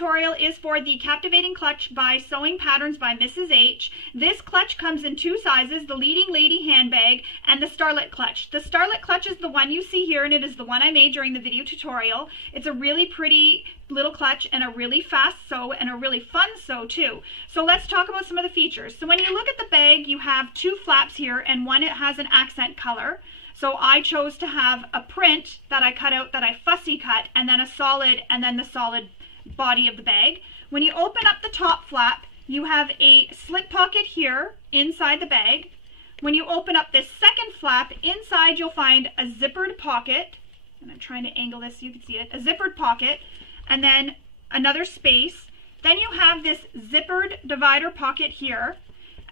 tutorial is for the Captivating Clutch by Sewing Patterns by Mrs. H. This clutch comes in two sizes, the Leading Lady handbag and the Starlet clutch. The Starlet clutch is the one you see here, and it is the one I made during the video tutorial. It's a really pretty little clutch and a really fast sew and a really fun sew too. So let's talk about some of the features. So when you look at the bag, you have two flaps here, and one it has an accent color. So I chose to have a print that I cut out, that I fussy cut, and then a solid, and then the solid body of the bag. When you open up the top flap, you have a slip pocket here inside the bag. When you open up this second flap, inside you'll find a zippered pocket, and I'm trying to angle this so you can see it, a zippered pocket, and then another space. Then you have this zippered divider pocket here,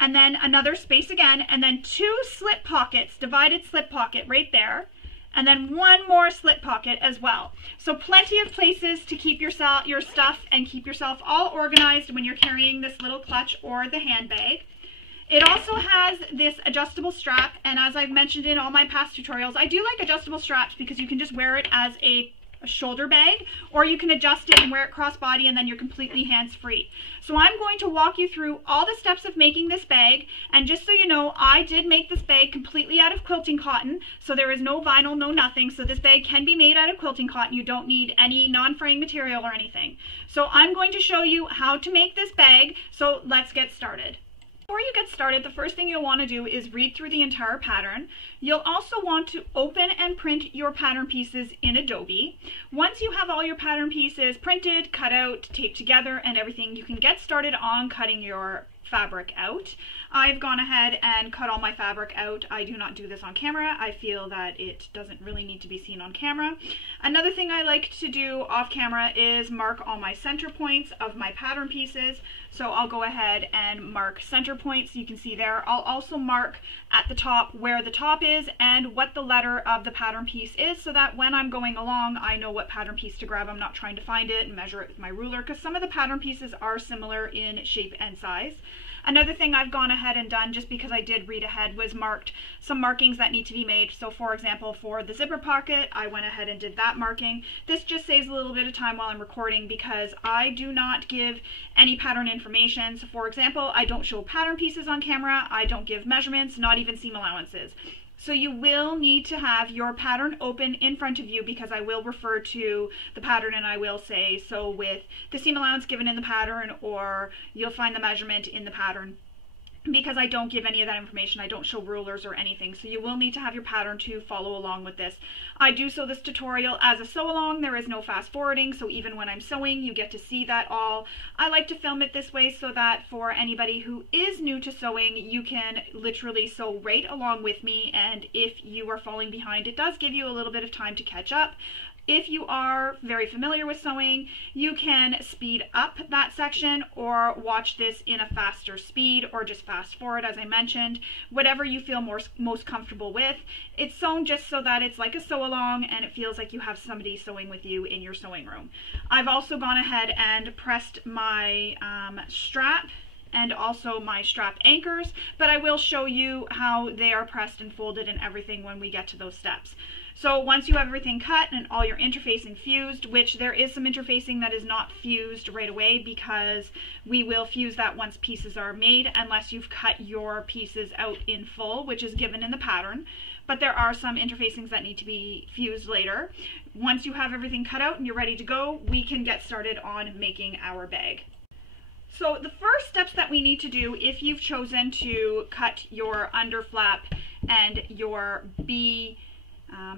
and then another space again, and then two slip pockets, divided slip pocket right there, and then one more slip pocket as well. So plenty of places to keep your stuff and keep yourself all organized when you're carrying this little clutch or the handbag. It also has this adjustable strap, and as I've mentioned in all my past tutorials, I do like adjustable straps because you can just wear it as a shoulder bag, or you can adjust it and wear it crossbody, and then you're completely hands-free. So I'm going to walk you through all the steps of making this bag, and just so you know, I did make this bag completely out of quilting cotton, so there is no vinyl, no nothing. So this bag can be made out of quilting cotton. You don't need any non-fraying material or anything. So I'm going to show you how to make this bag, so let's get started. Before you get started, the first thing you'll want to do is read through the entire pattern. You'll also want to open and print your pattern pieces in Adobe. Once you have all your pattern pieces printed, cut out, taped together, and everything, you can get started on cutting your fabric out. I've gone ahead and cut all my fabric out. I do not do this on camera. I feel that it doesn't really need to be seen on camera. Another thing I like to do off camera is mark all my center points of my pattern pieces. So I'll go ahead and mark center points. You can see there. I'll also mark at the top where the top is and what the letter of the pattern piece is, so that when I'm going along, I know what pattern piece to grab. I'm not trying to find it and measure it with my ruler, because some of the pattern pieces are similar in shape and size. Another thing I've gone ahead and done, just because I did read ahead, was marked some markings that need to be made. So for example, for the zipper pocket, I went ahead and did that marking. This just saves a little bit of time while I'm recording, because I do not give any pattern information. So for example, I don't show pattern pieces on camera. I don't give measurements, not even seam allowances. So you will need to have your pattern open in front of you, because I will refer to the pattern and I will say, so with the seam allowance given in the pattern, or you'll find the measurement in the pattern, because I don't give any of that information. I don't show rulers or anything. So you will need to have your pattern to follow along with this. I do sew this tutorial as a sew along. There is no fast forwarding, so even when I'm sewing, you get to see that all. I like to film it this way so that for anybody who is new to sewing, you can literally sew right along with me, and if you are falling behind, it does give you a little bit of time to catch up. If you are very familiar with sewing, you can speed up that section or watch this in a faster speed, or just fast forward, as I mentioned, whatever you feel most comfortable with. It's sewn just so that it's like a sew along and it feels like you have somebody sewing with you in your sewing room. I've also gone ahead and pressed my strap and also my strap anchors, but I will show you how they are pressed and folded and everything when we get to those steps. So once you have everything cut and all your interfacing fused, which there is some interfacing that is not fused right away, because we will fuse that once pieces are made, unless you've cut your pieces out in full, which is given in the pattern. But there are some interfacings that need to be fused later. Once you have everything cut out and you're ready to go, we can get started on making our bag. So the first steps that we need to do, if you've chosen to cut your under flap and your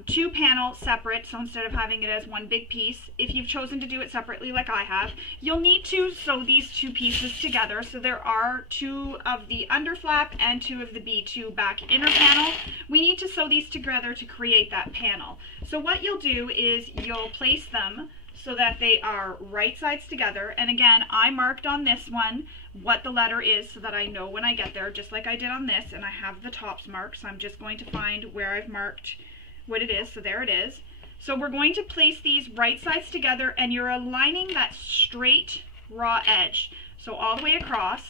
two panel separate, so instead of having it as one big piece, if you've chosen to do it separately like I have, you'll need to sew these two pieces together. So there are two of the under flap and two of the B2 back inner panel. We need to sew these together to create that panel. So what you'll do is you'll place them so that they are right sides together, and again, I marked on this one what the letter is so that I know when I get there, just like I did on this, and I have the tops marked, so I'm just going to find where I've marked what it is. So there it is. So we're going to place these right sides together, and you're aligning that straight raw edge, so all the way across.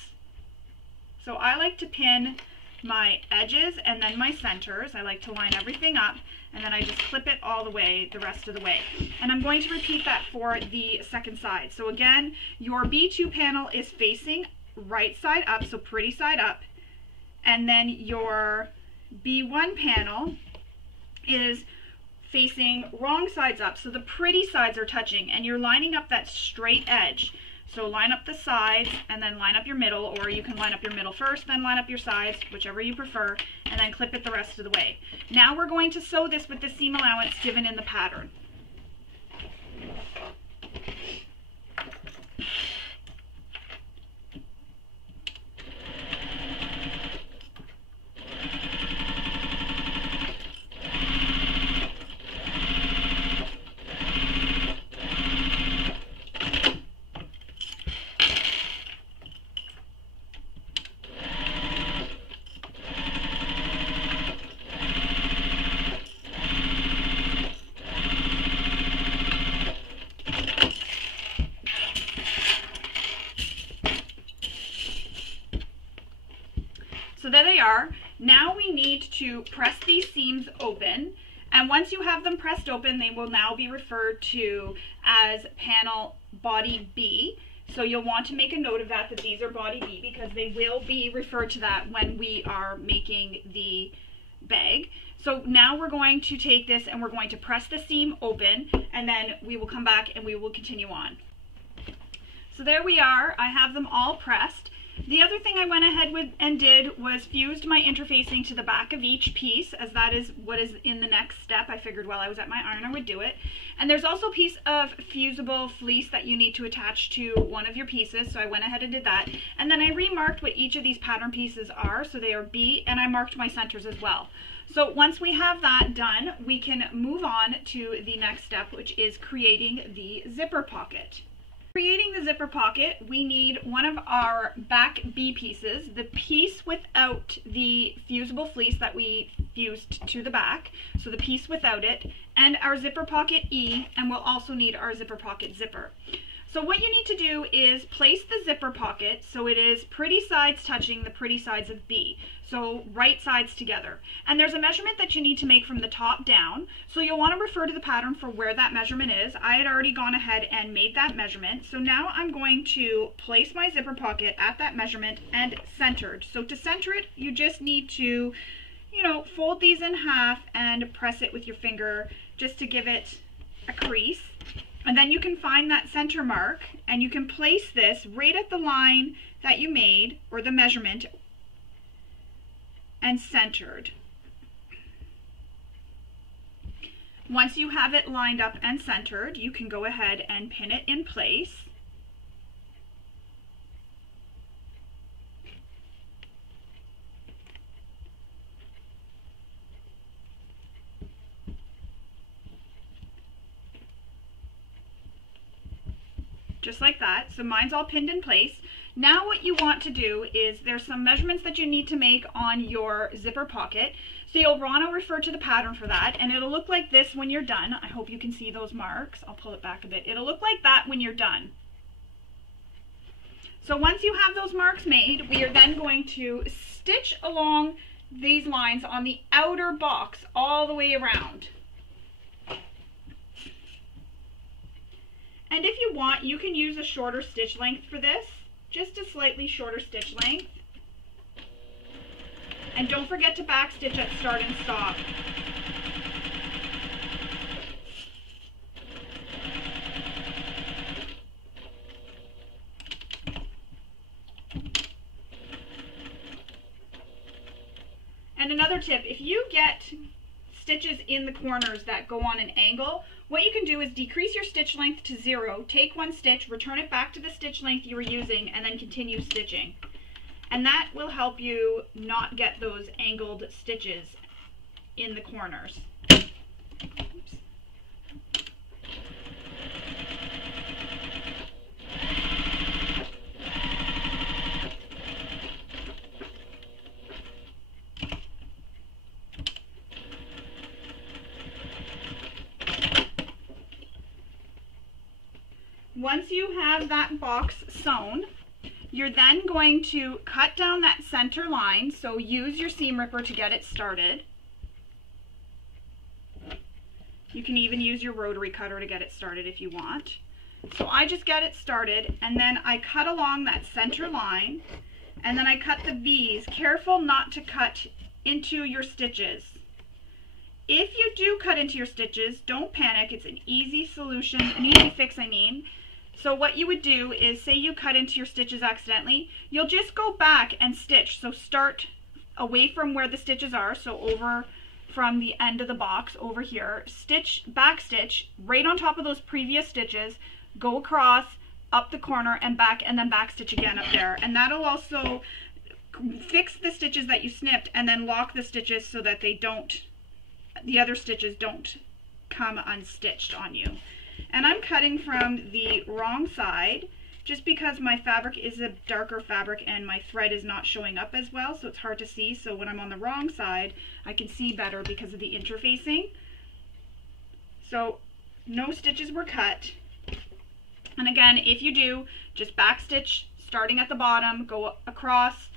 So I like to pin my edges and then my centers. I like to line everything up, and then I just clip it all the way, the rest of the way. And I'm going to repeat that for the second side. So again, your B2 panel is facing right side up, so pretty side up, and then your B1 panel is facing wrong sides up, so the pretty sides are touching, and you're lining up that straight edge. So line up the sides and then line up your middle, or you can line up your middle first, then line up your sides, whichever you prefer, and then clip it the rest of the way. Now we're going to sew this with the seam allowance given in the pattern. So there they are. Now we need to press these seams open, and once you have them pressed open, they will now be referred to as panel body B. So you'll want to make a note of that these are body B, because they will be referred to that when we are making the bag. So now we're going to take this and we're going to press the seam open, and then we will come back and we will continue on. So there we are. I have them all pressed. The other thing I went ahead with and did was fused my interfacing to the back of each piece, as that is what is in the next step. I figured while I was at my iron I would do it. And there's also a piece of fusible fleece that you need to attach to one of your pieces, so I went ahead and did that. And then I remarked what each of these pattern pieces are, so they are B, and I marked my centers as well. So once we have that done, we can move on to the next step, which is creating the zipper pocket. Creating the zipper pocket, we need one of our back B pieces, the piece without the fusible fleece that we fused to the back, so the piece without it, and our zipper pocket E, and we'll also need our zipper pocket zipper. So what you need to do is place the zipper pocket so it is pretty sides touching the pretty sides of B, so right sides together. And there's a measurement that you need to make from the top down, so you'll want to refer to the pattern for where that measurement is. I had already gone ahead and made that measurement, so now I'm going to place my zipper pocket at that measurement and centered. So to center it, you just need to, fold these in half and press it with your finger just to give it a crease. And then you can find that center mark, and you can place this right at the line that you made, or the measurement, and centered. Once you have it lined up and centered, you can go ahead and pin it in place. Just like that. So mine's all pinned in place. Now what you want to do is there's some measurements that you need to make on your zipper pocket. So you'll want to refer to the pattern for that, and it'll look like this when you're done. I hope you can see those marks. I'll pull it back a bit. It'll look like that when you're done. So once you have those marks made, we are then going to stitch along these lines on the outer box all the way around. And if you want, you can use a shorter stitch length for this, just a slightly shorter stitch length. And don't forget to back stitch at start and stop. And another tip, if you get stitches in the corners that go on an angle, what you can do is decrease your stitch length to 0, take one stitch, return it back to the stitch length you were using, and then continue stitching. And that will help you not get those angled stitches in the corners. Oops. Once you have that box sewn, you're then going to cut down that center line, so use your seam ripper to get it started. You can even use your rotary cutter to get it started if you want. So I just get it started, and then I cut along that center line, and then I cut the V's. Careful not to cut into your stitches. If you do cut into your stitches, don't panic. It's an easy solution, an easy fix, I mean. So what you would do is, say you cut into your stitches accidentally, you'll just go back and stitch. So start away from where the stitches are, so over from the end of the box over here, stitch, back stitch right on top of those previous stitches, go across, up the corner and back, and then back stitch again up there. And that'll also fix the stitches that you snipped, and then lock the stitches so that they don't, the other stitches don't come unstitched on you. And I'm cutting from the wrong side just because my fabric is a darker fabric and my thread is not showing up as well, so it's hard to see. So when I'm on the wrong side, I can see better because of the interfacing. So no stitches were cut. And again, if you do, just back stitch starting at the bottom, go across,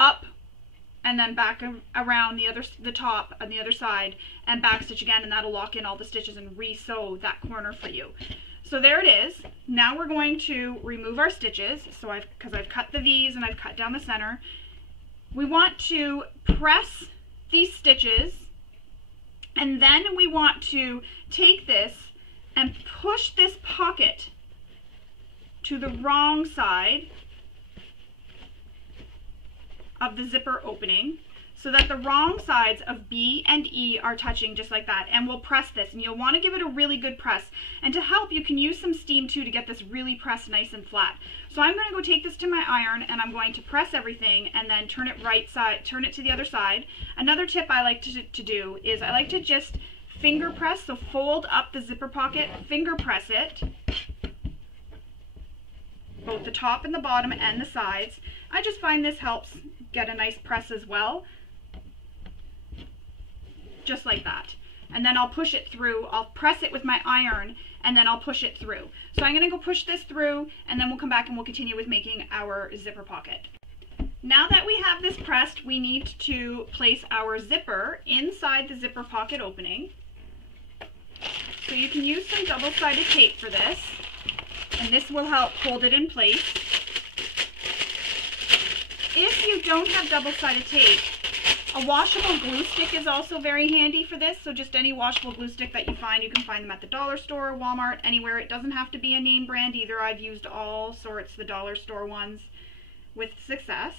up, and then back around the top on the other side, and back stitch again, and that'll lock in all the stitches and re-sew that corner for you. So there it is. Now we're going to remove our stitches. So because I've cut the V's and I've cut down the center. We want to press these stitches, and then we want to take this and push this pocket to the wrong side of the zipper opening, so that the wrong sides of B and E are touching just like that. And we'll press this, and you'll want to give it a really good press. And to help, you can use some steam too to get this really pressed nice and flat. So I'm going to go take this to my iron, and I'm going to press everything and then turn it right side, turn it to the other side. Another tip I like to do is I like to just finger press, so fold up the zipper pocket, finger press it, both the top and the bottom and the sides. I just find this helps get a nice press as well. Just like that. And then I'll push it through. I'll press it with my iron, and then I'll push it through. So I'm going to go push this through, and then we'll come back and we'll continue with making our zipper pocket. Now that we have this pressed, we need to place our zipper inside the zipper pocket opening. So you can use some double-sided tape for this, and this will help hold it in place. If you don't have double-sided tape, a washable glue stick is also very handy for this. So just any washable glue stick that you find, you can find them at the dollar store, Walmart, anywhere. It doesn't have to be a name brand either. I've used all sorts, the dollar store ones, with success.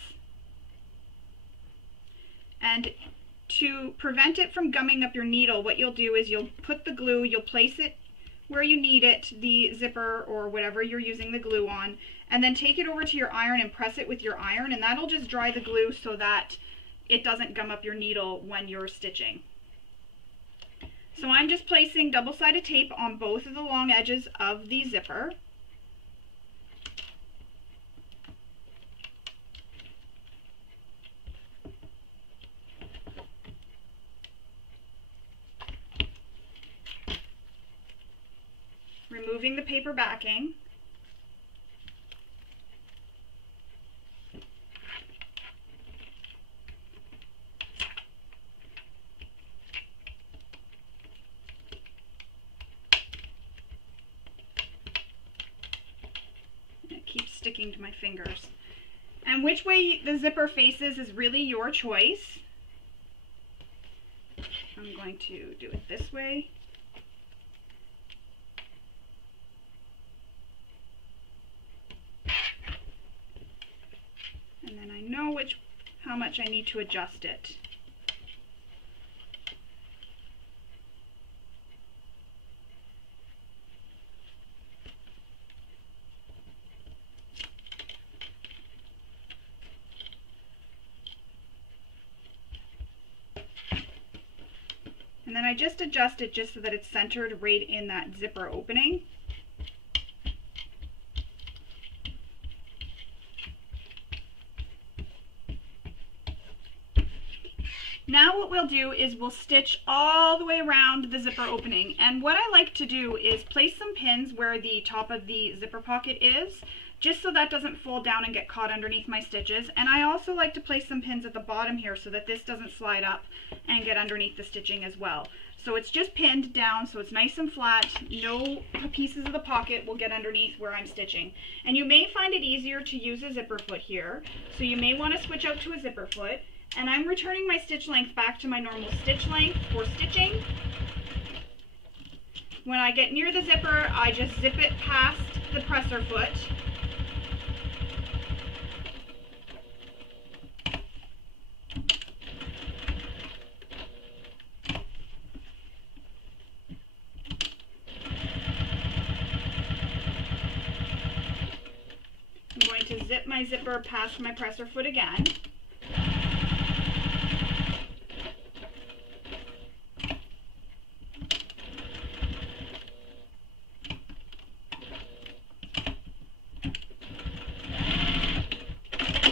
And to prevent it from gumming up your needle, what you'll do is you'll put the glue, you'll place it where you need it, the zipper or whatever you're using the glue on, and then take it over to your iron and press it with your iron, and that'll just dry the glue so that it doesn't gum up your needle when you're stitching. So I'm just placing double-sided tape on both of the long edges of the zipper. Removing the paper backing. It keeps sticking to my fingers. And which way the zipper faces is really your choice. I'm going to do it this way. And then I know how much I need to adjust it. And then I just adjust it just so that it's centered right in that zipper opening. Now what we'll do is we'll stitch all the way around the zipper opening. And what I like to do is place some pins where the top of the zipper pocket is, just so that doesn't fold down and get caught underneath my stitches. And I also like to place some pins at the bottom here so that this doesn't slide up and get underneath the stitching as well. So it's just pinned down, so it's nice and flat. No pieces of the pocket will get underneath where I'm stitching. And you may find it easier to use a zipper foot here, so you may want to switch out to a zipper foot. And I'm returning my stitch length back to my normal stitch length for stitching. When I get near the zipper, I just zip it past the presser foot. I'm going to zip my zipper past my presser foot again.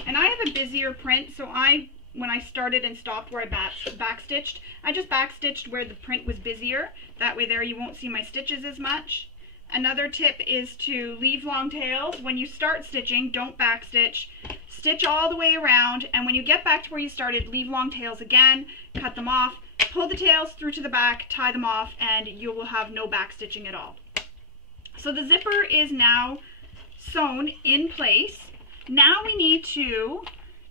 And I have a busier print, so when I started and stopped where I backstitched, I just backstitched where the print was busier. That way there you won't see my stitches as much. Another tip is to leave long tails. When you start stitching, don't backstitch. Stitch all the way around, and when you get back to where you started, leave long tails again, cut them off, pull the tails through to the back, tie them off, and you will have no backstitching at all. So the zipper is now sewn in place. Now we need to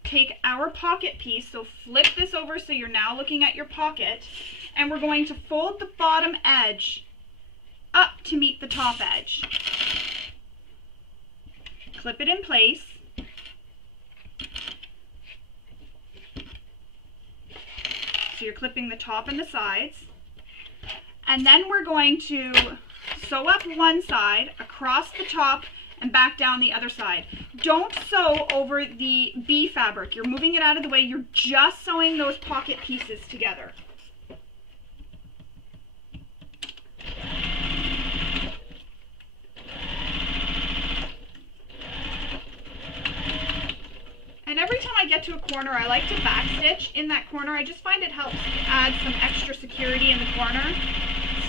take our pocket piece, so flip this over so you're now looking at your pocket, and we're going to fold the bottom edge up to meet the top edge. Clip it in place. So you're clipping the top and the sides. And then we're going to sew up one side, across the top, and back down the other side. Don't sew over the B fabric. You're moving it out of the way. You're just sewing those pocket pieces together. And every time I get to a corner, I like to backstitch in that corner. I just find it helps add some extra security in the corner.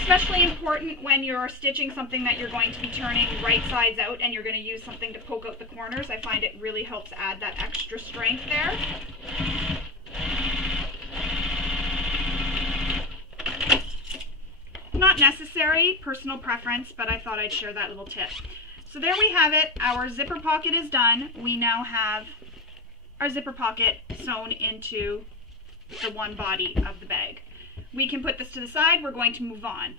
Especially important when you're stitching something that you're going to be turning right sides out and you're going to use something to poke out the corners. I find it really helps add that extra strength there. Not necessary, personal preference, but I thought I'd share that little tip. So there we have it. Our zipper pocket is done. We now have our zipper pocket sewn into the one body of the bag. We can put this to the side. We're going to move on.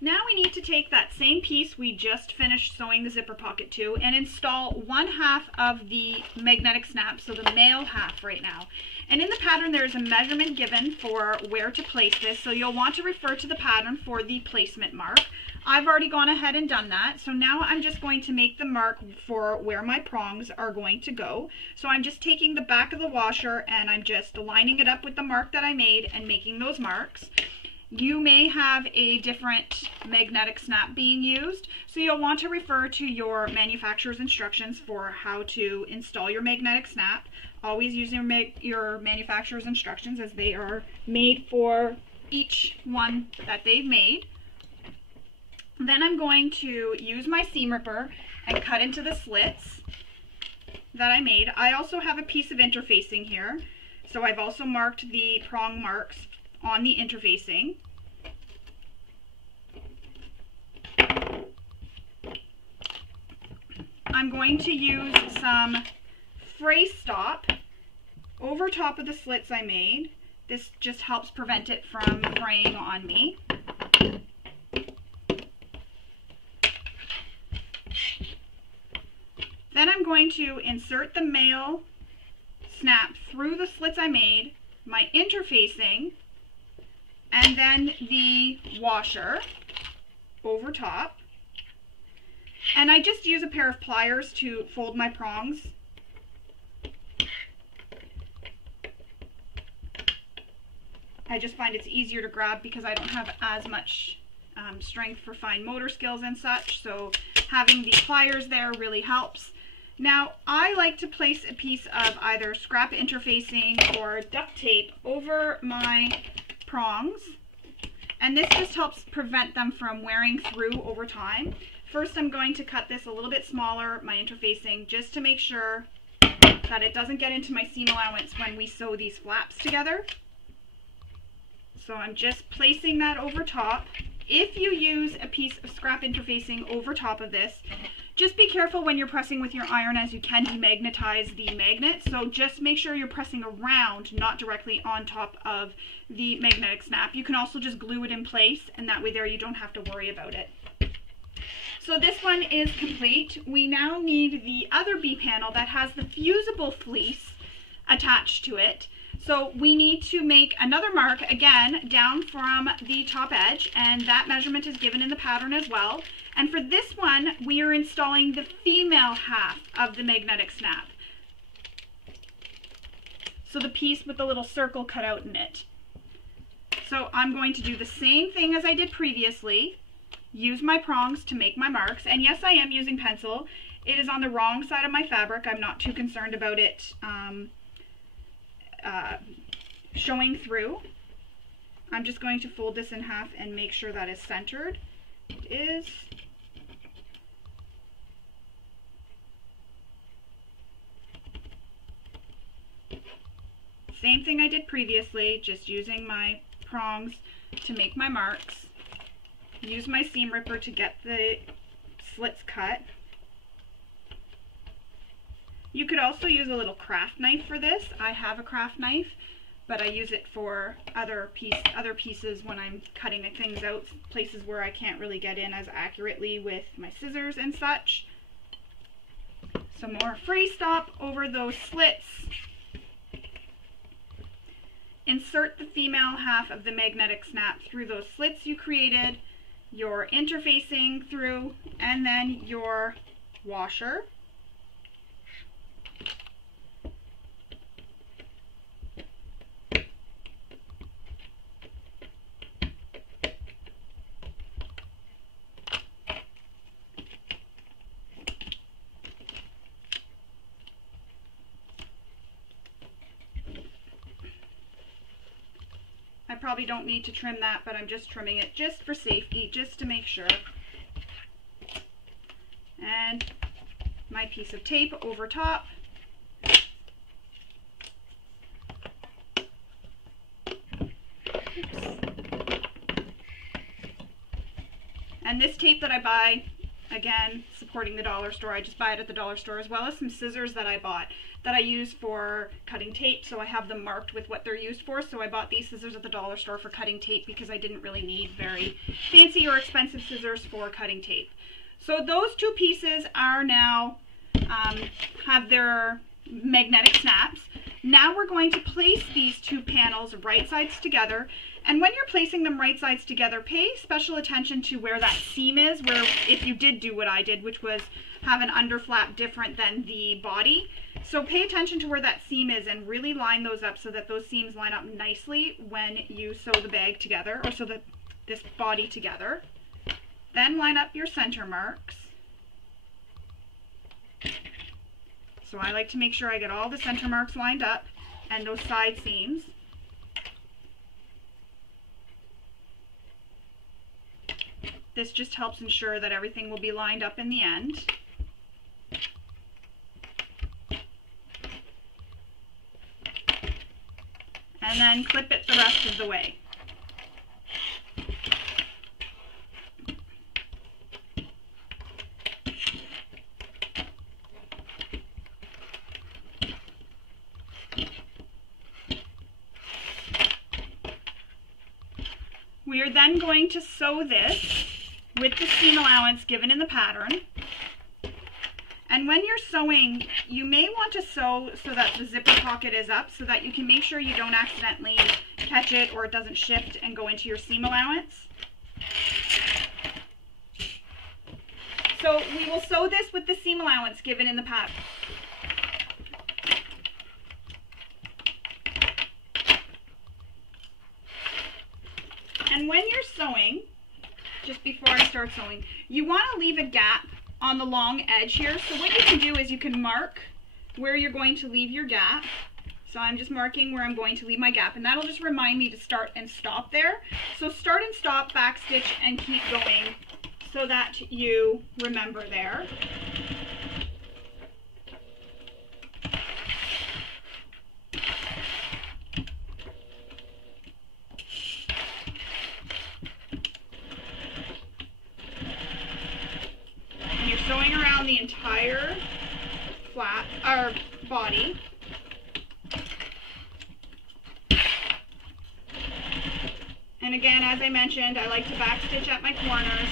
Now we need to take that same piece we just finished sewing the zipper pocket to and install one half of the magnetic snap, so the male half right now. And in the pattern there is a measurement given for where to place this, so you'll want to refer to the pattern for the placement mark. I've already gone ahead and done that, so now I'm just going to make the mark for where my prongs are going to go. So I'm just taking the back of the washer and I'm just lining it up with the mark that I made and making those marks. You may have a different magnetic snap being used, so you'll want to refer to your manufacturer's instructions for how to install your magnetic snap. Always use your manufacturer's instructions, as they are made for each one that they've made. Then I'm going to use my seam ripper and cut into the slits that I made. I also have a piece of interfacing here, so I've also marked the prong marks on the interfacing. I'm going to use some fray stop over top of the slits I made. This just helps prevent it from fraying on me. Then I'm going to insert the male snap through the slits I made, my interfacing, and then the washer over top. And I just use a pair of pliers to fold my prongs. I just find it's easier to grab because I don't have as much strength for fine motor skills and such, so having the pliers there really helps. Now, I like to place a piece of either scrap interfacing or duct tape over my prongs, and this just helps prevent them from wearing through over time. First, I'm going to cut this a little bit smaller, my interfacing, just to make sure that it doesn't get into my seam allowance when we sew these flaps together. So I'm just placing that over top. If you use a piece of scrap interfacing over top of this, just be careful when you're pressing with your iron, as you can demagnetize the magnet. So just make sure you're pressing around, not directly on top of the magnetic snap. You can also just glue it in place, and that way there you don't have to worry about it. So this one is complete. We now need the other B panel that has the fusible fleece attached to it. So we need to make another mark, again, down from the top edge, and that measurement is given in the pattern as well. And for this one, we are installing the female half of the magnetic snap. So the piece with the little circle cut out in it. So I'm going to do the same thing as I did previously, use my prongs to make my marks, and yes, I am using pencil. It is on the wrong side of my fabric. I'm not too concerned about it showing through. I'm just going to fold this in half and make sure that is centered. It is. Same thing I did previously, just using my prongs to make my marks. Use my seam ripper to get the slits cut. You could also use a little craft knife for this. I have a craft knife, but I use it for other pieces when I'm cutting things out, places where I can't really get in as accurately with my scissors and such. So more free stop over those slits. Insert the female half of the magnetic snap through those slits you created, your interfacing through, and then your washer. I probably don't need to trim that, but I'm just trimming it just for safety, just to make sure. And my piece of tape over top. And this tape that I buy, again, supporting the dollar store, I just buy it at the dollar store, as well as some scissors that I bought that I use for cutting tape, so I have them marked with what they're used for. So I bought these scissors at the dollar store for cutting tape because I didn't really need very fancy or expensive scissors for cutting tape. So those two pieces are now, have their magnetic snaps. Now we're going to place these two panels right sides together. And when you're placing them right sides together, pay special attention to where that seam is, where if you did do what I did, which was have an underflap different than the body. So pay attention to where that seam is and really line those up so that those seams line up nicely when you sew the bag together, or sew this body together. Then line up your center marks. So I like to make sure I get all the center marks lined up and those side seams. This just helps ensure that everything will be lined up in the end. And then clip it the rest of the way. We are then going to sew this with the seam allowance given in the pattern. And when you're sewing, you may want to sew so that the zipper pocket is up, so that you can make sure you don't accidentally catch it or it doesn't shift and go into your seam allowance. So we will sew this with the seam allowance given in the pattern. And when you're sewing, just before I start sewing, you want to leave a gap on the long edge here. So what you can do is you can mark where you're going to leave your gap. So I'm just marking where I'm going to leave my gap, and that'll just remind me to start and stop there. So start and stop, back stitch, and keep going so that you remember there. entire flat or body. And again, as I mentioned, I like to back stitch at my corners.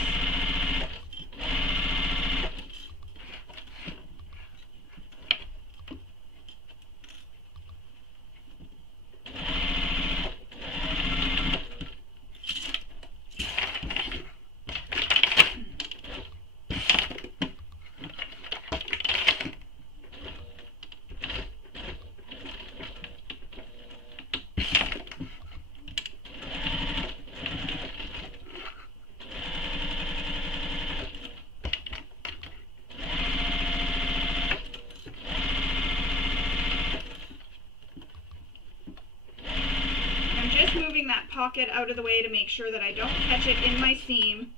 That pocket out of the way to make sure that I don't catch it in my seam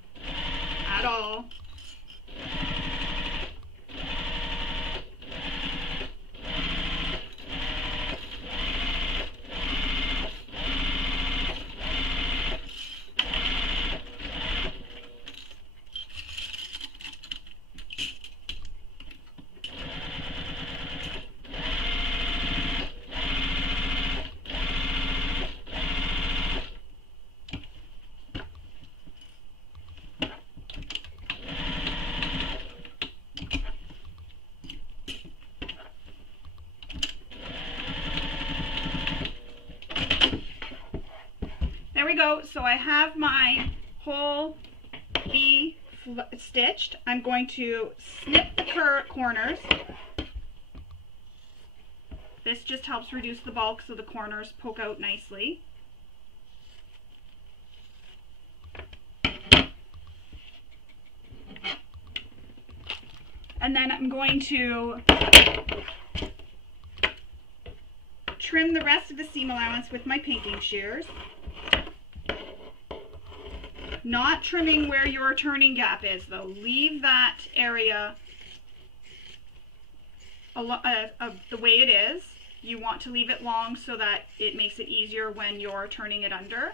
at all. There we go. So I have my whole V stitched. I'm going to snip the corners. This just helps reduce the bulk so the corners poke out nicely. And then I'm going to trim the rest of the seam allowance with my pinking shears. Not trimming where your turning gap is though. Leave that area the way it is. You want to leave it long so that it makes it easier when you're turning it under.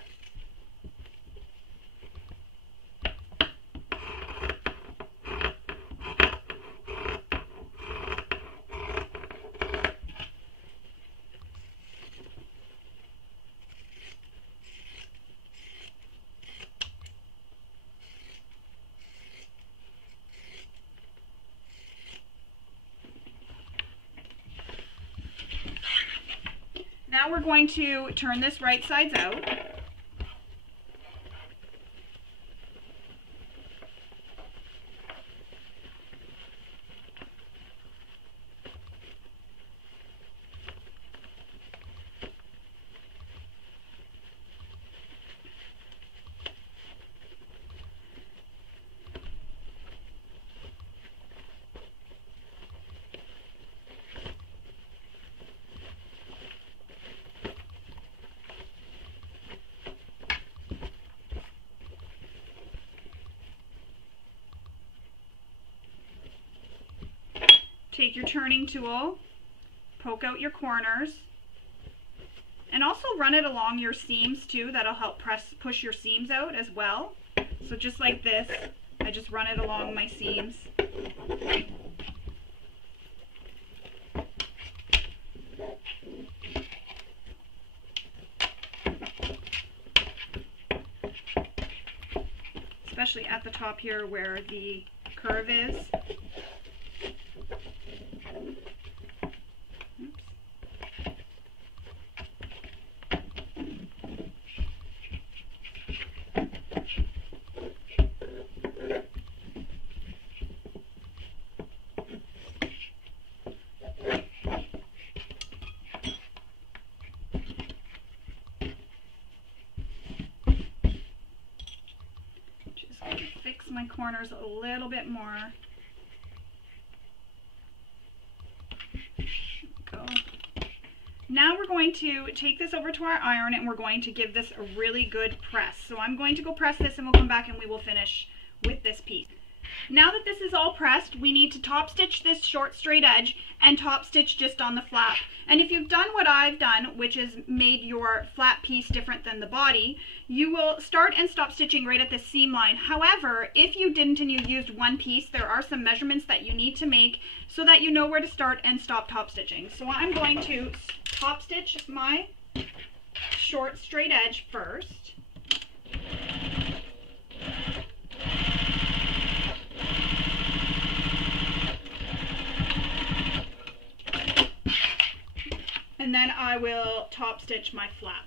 Now we're going to turn this right sides out. Take your turning tool, poke out your corners, and also run it along your seams too. That'll help push your seams out as well. So just like this, I just run it along my seams. Especially at the top here where the curve is. My corners a little bit more. Go. Now we're going to take this over to our iron and we're going to give this a really good press. So I'm going to go press this and we'll come back and we will finish with this piece. Now that this is all pressed, we need to top stitch this short straight edge and top stitch just on the flap. And if you've done what I've done, which is made your flap piece different than the body, you will start and stop stitching right at the seam line. However, if you didn't and you used one piece, there are some measurements that you need to make so that you know where to start and stop top stitching. So I'm going to top stitch my short straight edge first. And then I will top stitch my flap.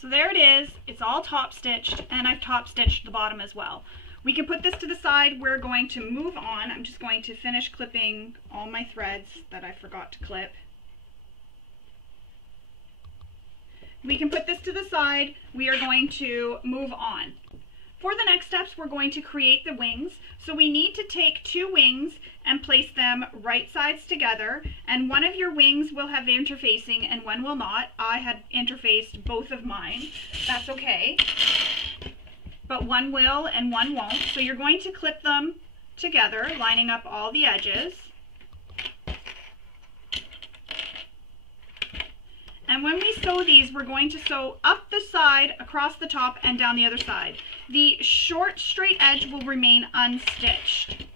So there it is, it's all top stitched, and I've top stitched the bottom as well. We can put this to the side. We're going to move on. I'm just going to finish clipping all my threads that I forgot to clip. We can put this to the side. We are going to move on. For the next steps, we're going to create the wings. So we need to take 2 wings and place them right sides together, and one of your wings will have interfacing and one will not. I had interfaced both of mine. That's okay. But one will and one won't. So you're going to clip them together, lining up all the edges. And when we sew these, we're going to sew up the side, across the top, and down the other side. The short straight edge will remain unstitched.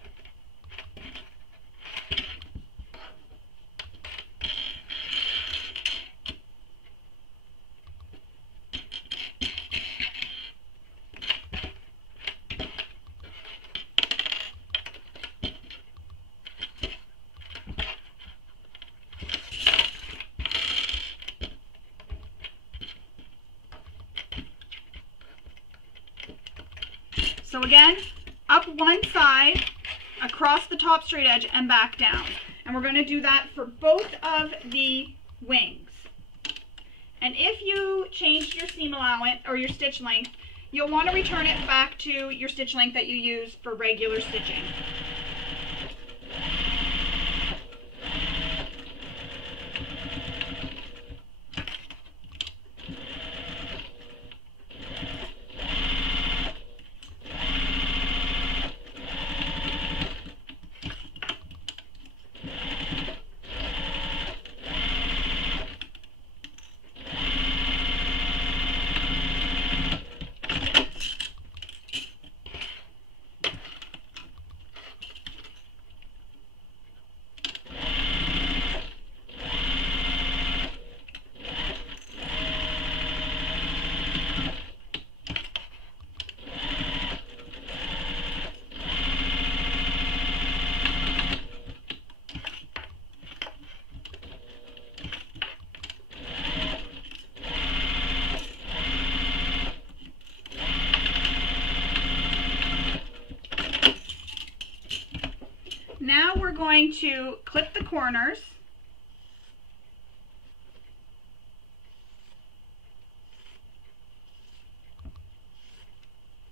So again, up one side, across the top straight edge, and back down. And we're going to do that for both of the wings. And if you changed your seam allowance or your stitch length, you'll want to return it back to your stitch length that you use for regular stitching. Now we're going to clip the corners.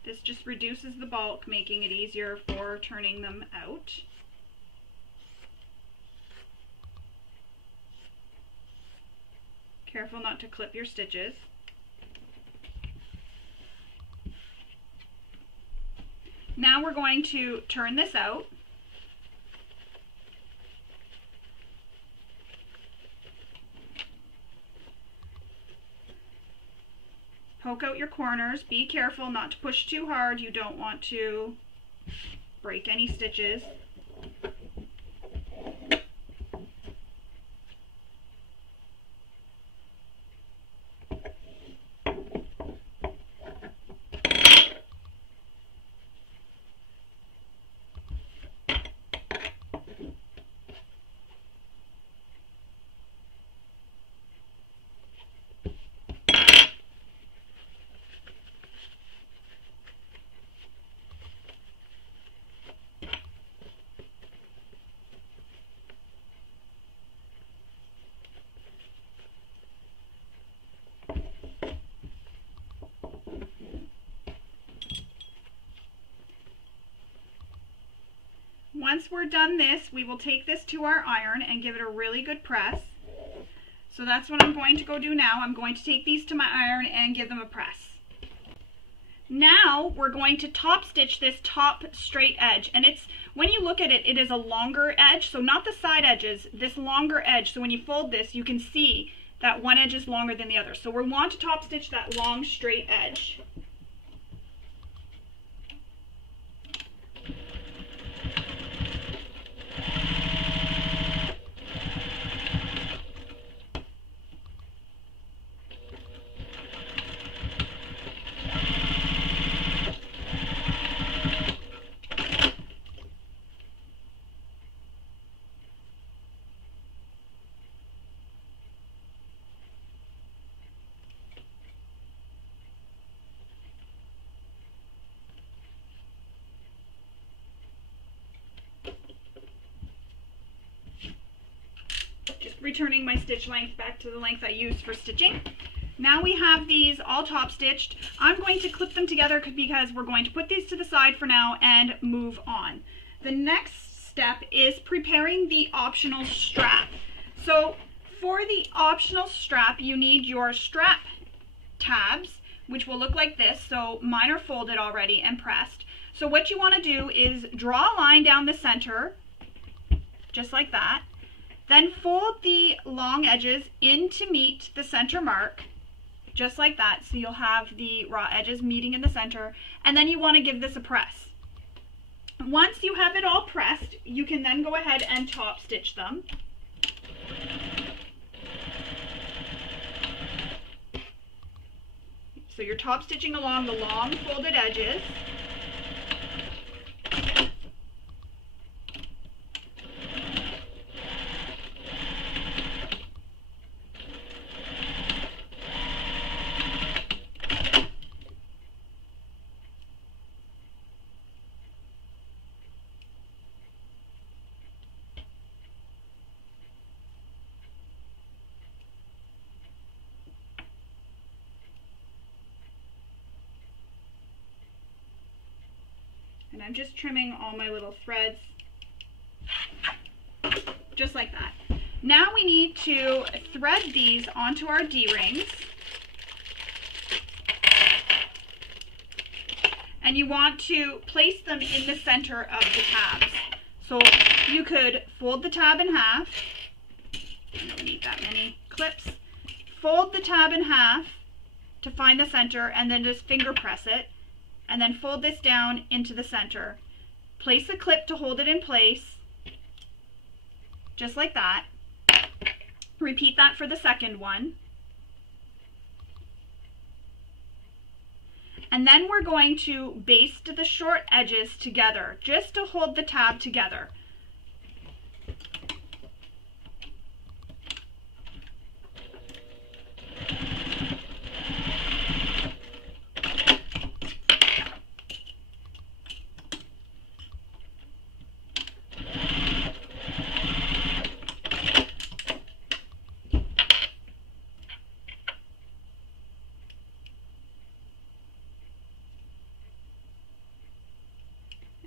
This just reduces the bulk, making it easier for turning them out. Careful not to clip your stitches. Now we're going to turn this out. Poke out your corners. Be careful not to push too hard. You don't want to break any stitches. once we're done this, we will take this to our iron and give it a really good press. So that's what I'm going to go do now. I'm going to take these to my iron and give them a press. Now we're going to top stitch this top straight edge, and it's, when you look at it, it is a longer edge, so not the side edges, this longer edge. So when you fold this, you can see that one edge is longer than the other. So we want to top stitch that long straight edge. Returning my stitch length back to the length I used for stitching. Now we have these all top stitched. I'm going to clip them together because we're going to put these to the side for now and move on. The next step is preparing the optional strap. So for the optional strap, you need your strap tabs, which will look like this. So mine are folded already and pressed. So what you want to do is draw a line down the center, just like that. Then fold the long edges in to meet the center mark, just like that. So you'll have the raw edges meeting in the center, and then you want to give this a press. Once you have it all pressed, you can then go ahead and top stitch them. So you're top stitching along the long folded edges. And I'm just trimming all my little threads, just like that. Now we need to thread these onto our D-rings. And you want to place them in the center of the tabs. So you could fold the tab in half. I don't need that many clips. Fold the tab in half to find the center, and then just finger press it. And then fold this down into the center. Place a clip to hold it in place, just like that. Repeat that for the second one. And then we're going to baste the short edges together, just to hold the tab together.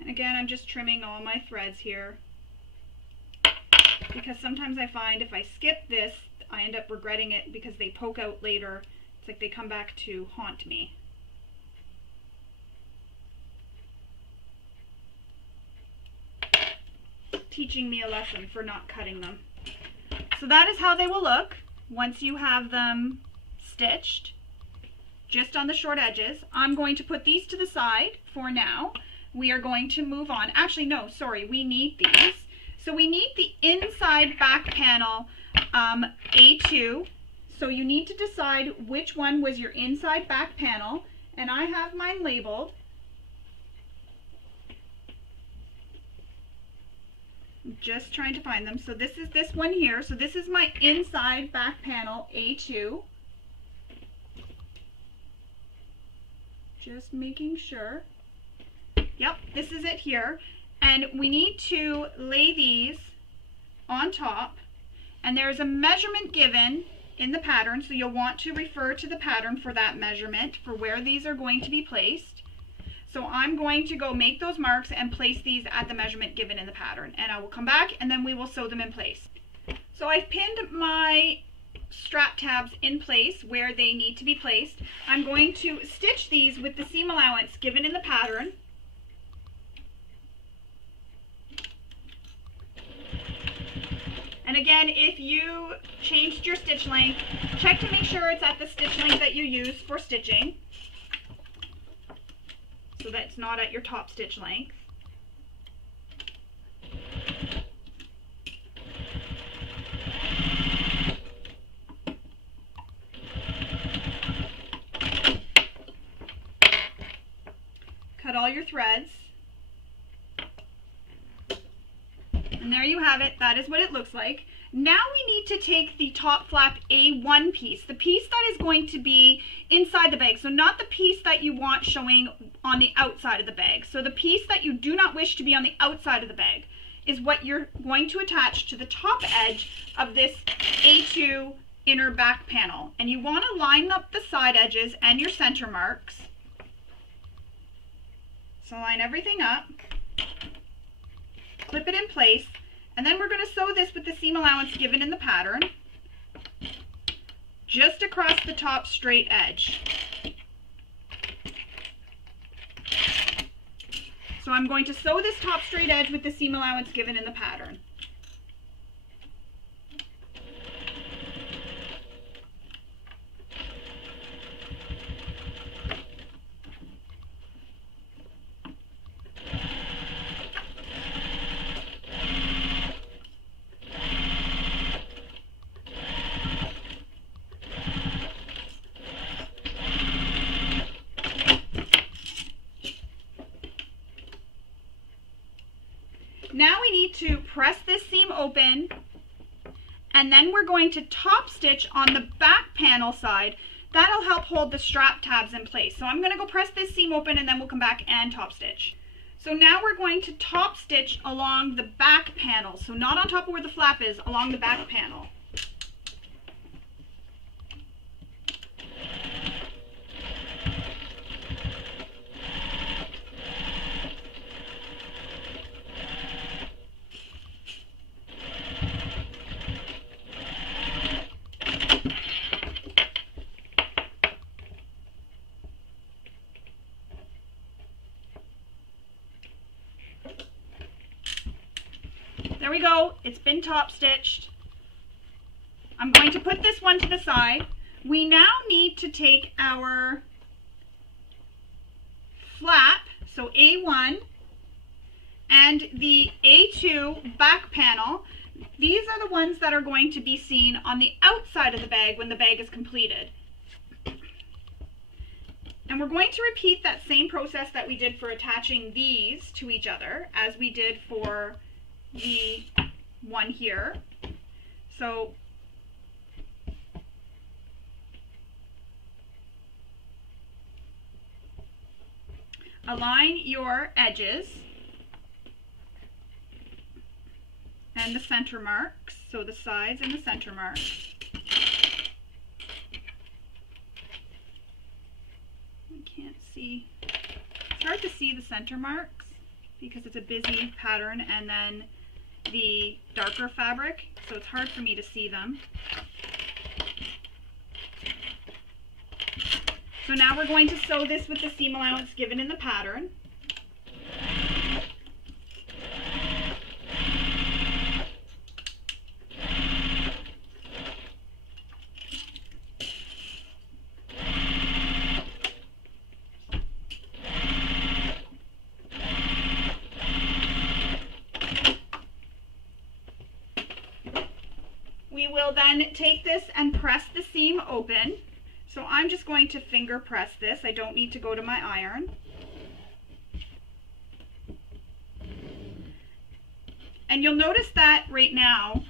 Again, I'm just trimming all my threads here because sometimes I find if I skip this, I end up regretting it because they poke out later. It's like they come back to haunt me. Teaching me a lesson for not cutting them. So that is how they will look once you have them stitched, just on the short edges. I'm going to put these to the side for now. We are going to move on. Actually, no, sorry, we need these. So we need the inside back panel A2. So you need to decide which one was your inside back panel. And I have mine labeled. I'm just trying to find them. So this is this one here. So this is my inside back panel A2. Just making sure. Yep, this is it here. And we need to lay these on top. And there's a measurement given in the pattern, so you'll want to refer to the pattern for that measurement, for where these are going to be placed. So I'm going to go make those marks and place these at the measurement given in the pattern, and I will come back and then we will sew them in place. So I've pinned my strap tabs in place where they need to be placed. I'm going to stitch these with the seam allowance given in the pattern. And again, if you changed your stitch length, check to make sure it's at the stitch length that you use for stitching, so that it's not at your top stitch length. Cut all your threads. And there you have it. That is what it looks like. Now we need to take the top flap A1 piece, the piece that is going to be inside the bag. So not the piece that you want showing on the outside of the bag. So the piece that you do not wish to be on the outside of the bag is what you're going to attach to the top edge of this A2 inner back panel. And you want to line up the side edges and your center marks. So line everything up, clip it in place, and then we're going to sew this with the seam allowance given in the pattern just across the top straight edge. So I'm going to sew this top straight edge with the seam allowance given in the pattern. Now we need to press this seam open, and then we're going to top stitch on the back panel side. That'll help hold the strap tabs in place. So I'm going to go press this seam open and then we'll come back and top stitch. So now we're going to top stitch along the back panel. So not on top of where the flap is, along the back panel. There we go, it's been top stitched. I'm going to put this one to the side. We now need to take our flap, so A1, and the A2 back panel. These are the ones that are going to be seen on the outside of the bag when the bag is completed. And we're going to repeat that same process that we did for attaching these to each other as we did for the one here. So align your edges and the center marks, so the sides and the center marks. I can't see, it's hard to see the center marks because it's a busy pattern and then the darker fabric, so it's hard for me to see them. So now we're going to sew this with the seam allowance given in the pattern. We will then take this and press the seam open. So I'm just going to finger press this. I don't need to go to my iron. And you'll notice that right now,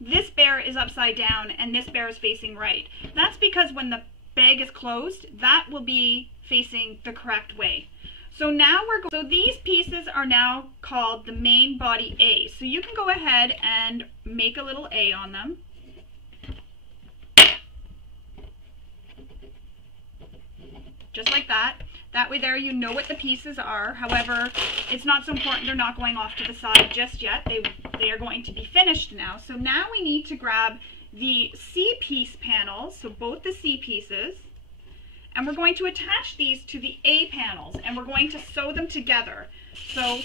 this bear is upside down and this bear is facing right. That's because when the bag is closed, that will be facing the correct way. So now so these pieces are now called the main body A. So you can go ahead and make a little A on them. Just like that. That way there you know what the pieces are. However, it's not so important. They're not going off to the side just yet. They are going to be finished now. So now we need to grab the C-piece panels, so both the C pieces, and we're going to attach these to the A panels, and we're going to sew them together. So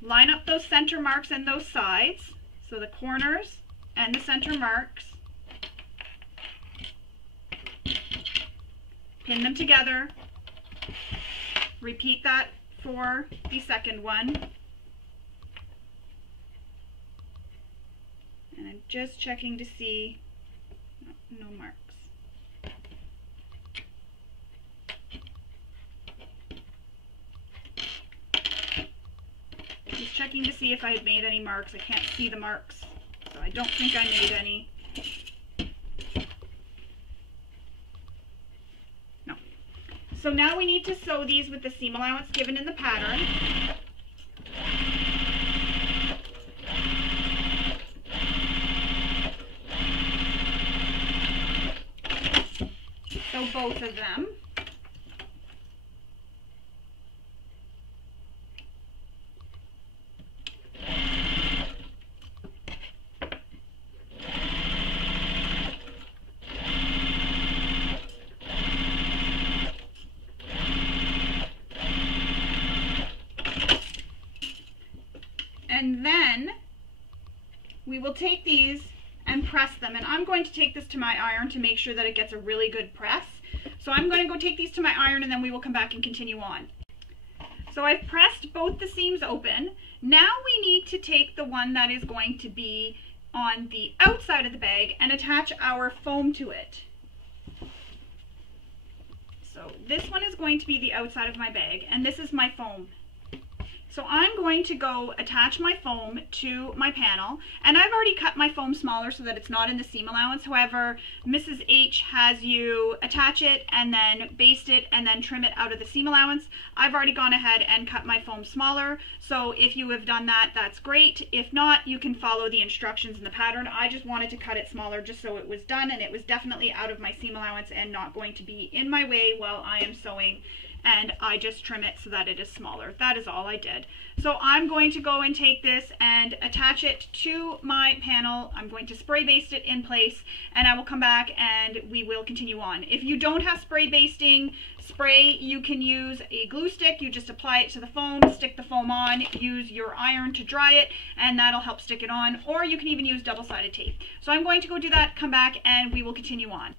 line up those center marks and those sides, so the corners and the center marks. Pin them together. Repeat that for the second one. And I'm just checking to see no marks. Just checking to see if I had made any marks. I can't see the marks, so I don't think I made any. No. So now we need to sew these with the seam allowance given in the pattern. Sew both of them. And then we will take these and press them. And I'm going to take this to my iron to make sure that it gets a really good press. So I'm going to go take these to my iron and then we will come back and continue on. So I've pressed both the seams open. Now we need to take the one that is going to be on the outside of the bag and attach our foam to it. So this one is going to be the outside of my bag, and this is my foam. So I'm going to go attach my foam to my panel, and I've already cut my foam smaller so that it's not in the seam allowance. However, Mrs. H has you attach it and then baste it and then trim it out of the seam allowance. I've already gone ahead and cut my foam smaller, so if you have done that, that's great. If not, you can follow the instructions in the pattern. I just wanted to cut it smaller just so it was done, and it was definitely out of my seam allowance and not going to be in my way while I am sewing. And I just trim it so that it is smaller. That is all I did. So I'm going to go and take this and attach it to my panel. I'm going to spray baste it in place, and I will come back and we will continue on. If you don't have spray basting spray, you can use a glue stick. You just apply it to the foam, stick the foam on, use your iron to dry it, and that'll help stick it on. Or you can even use double-sided tape. So I'm going to go do that, come back, and we will continue on.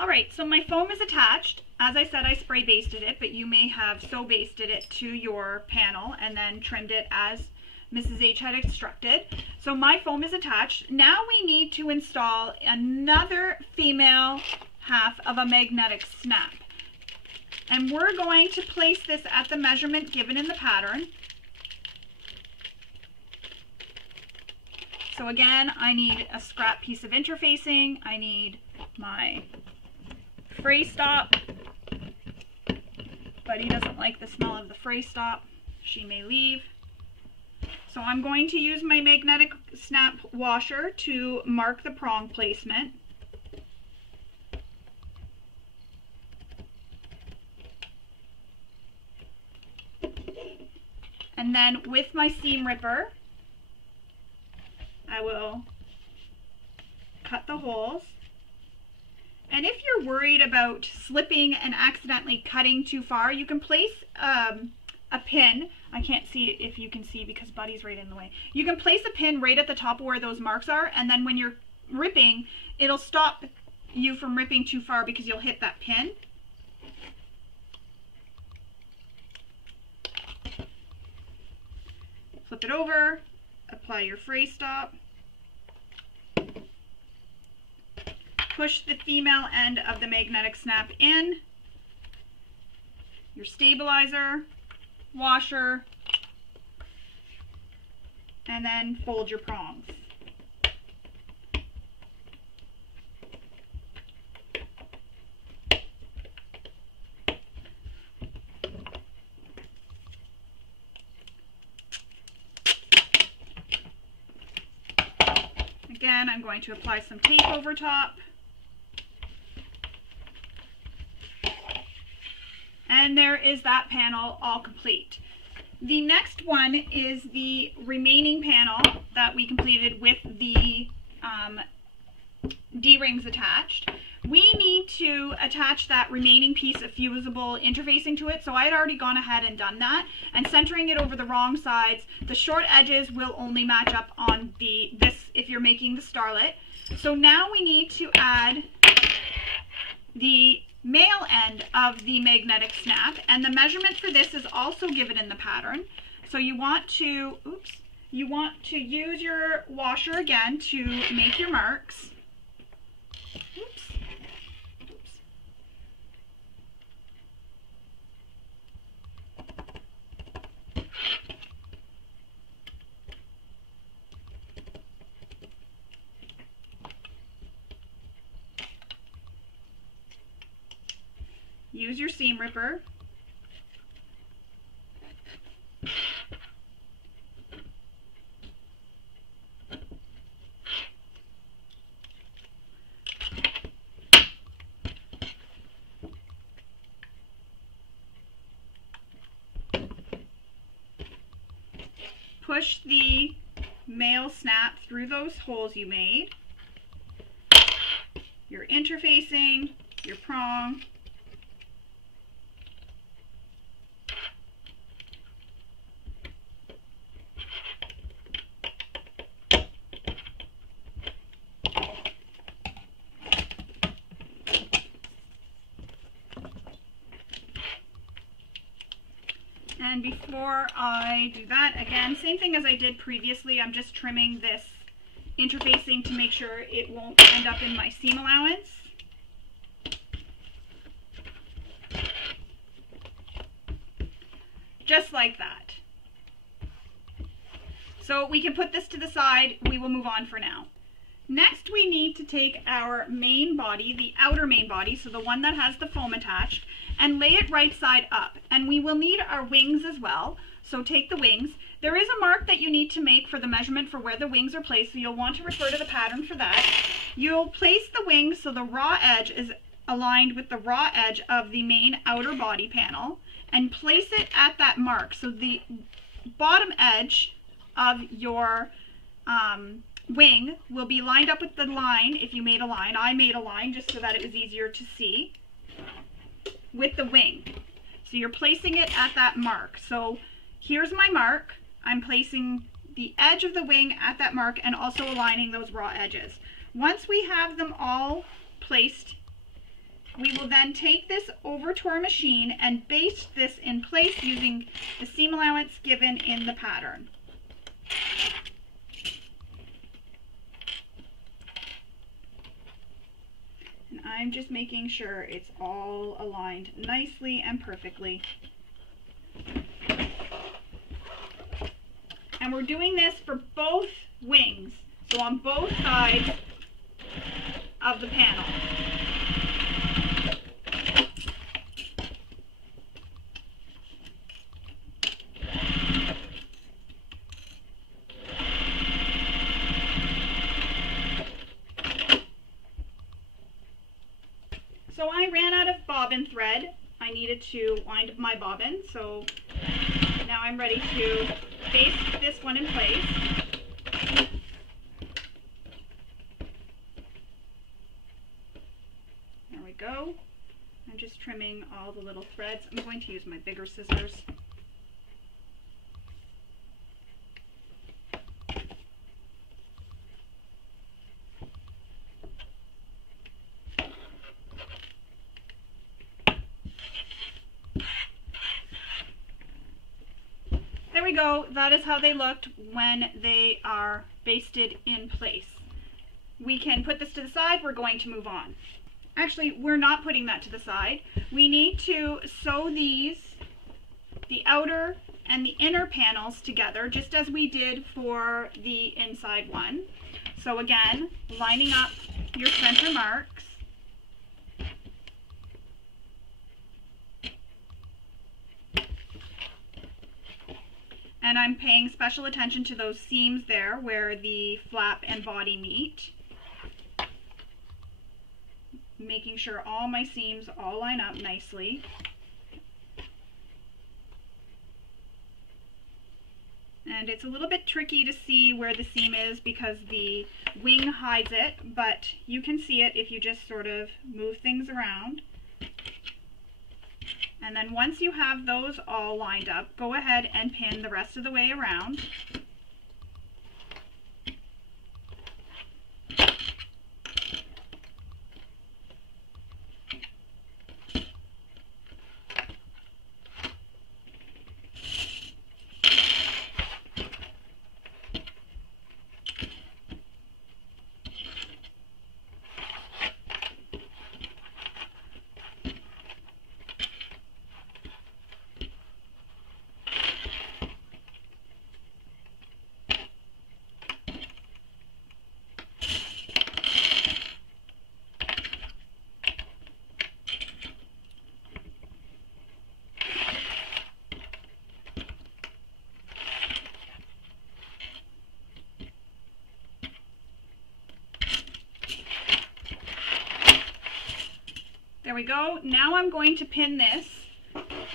Alright, so my foam is attached. As I said, I spray basted it, but you may have sew basted it to your panel and then trimmed it as Mrs. H had instructed. So my foam is attached. Now we need to install another female half of a magnetic snap. And we're going to place this at the measurement given in the pattern. So again, I need a scrap piece of interfacing. I need my fray stop. Buddy doesn't like the smell of the fray stop. She may leave. So I'm going to use my magnetic snap washer to mark the prong placement. And then with my seam ripper, I will cut the holes. And if you're worried about slipping and accidentally cutting too far, you can place a pin. I can't see it if you can see because Buddy's right in the way. You can place a pin right at the top where those marks are, and then when you're ripping, it'll stop you from ripping too far because you'll hit that pin. Flip it over, apply your fray stop. Push the female end of the magnetic snap in, your stabilizer, washer, and then fold your prongs. Again, I'm going to apply some tape over top. And there is that panel all complete. The next one is the remaining panel that we completed with the D-rings attached. We need to attach that remaining piece of fusible interfacing to it, so I had already gone ahead and done that, and centering it over the wrong sides. The short edges will only match up on this if you're making the starlet. So now we need to add the male end of the magnetic snap, and the measurement for this is also given in the pattern. So you want to, use your washer again to make your marks. Use your seam ripper. Push the male snap through those holes you made. Your interfacing, your prong. And before I do that, again, same thing as I did previously, I'm just trimming this interfacing to make sure it won't end up in my seam allowance. Just like that. So we can put this to the side, we will move on for now. Next we need to take our main body, the outer main body, so the one that has the foam attached, and lay it right side up. And we will need our wings as well, so take the wings. There is a mark that you need to make for the measurement for where the wings are placed, so you'll want to refer to the pattern for that. You'll place the wings so the raw edge is aligned with the raw edge of the main outer body panel, and place it at that mark. So the bottom edge of your wing will be lined up with the line if you made a line. I made a line just so that it was easier to see with the wing. So you're placing it at that mark. So here's my mark. I'm placing the edge of the wing at that mark and also aligning those raw edges. Once we have them all placed, we will then take this over to our machine and baste this in place using the seam allowance given in the pattern. And I'm just making sure it's all aligned nicely and perfectly. And we're doing this for both wings, so on both sides of the panel. So I ran out of bobbin thread. I needed to wind up my bobbin, so now I'm ready to baste this one in place. There we go. I'm just trimming all the little threads. I'm going to use my bigger scissors. There we go. That is how they looked when they are basted in place. We can put this to the side. We're going to move on. Actually, we're not putting that to the side. We need to sew these, the outer and the inner panels together, just as we did for the inside one. So again, lining up your center marks. And I'm paying special attention to those seams there where the flap and body meet. Making sure all my seams all line up nicely. And it's a little bit tricky to see where the seam is because the wing hides it, but you can see it if you just sort of move things around. And then once you have those all lined up, go ahead and pin the rest of the way around. There we go. Now I'm going to pin this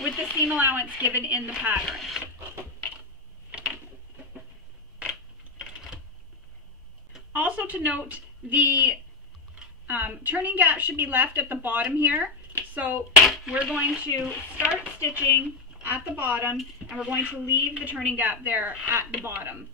with the seam allowance given in the pattern. Also to note, the turning gap should be left at the bottom here. So we're going to start stitching at the bottom and we're going to leave the turning gap there at the bottom.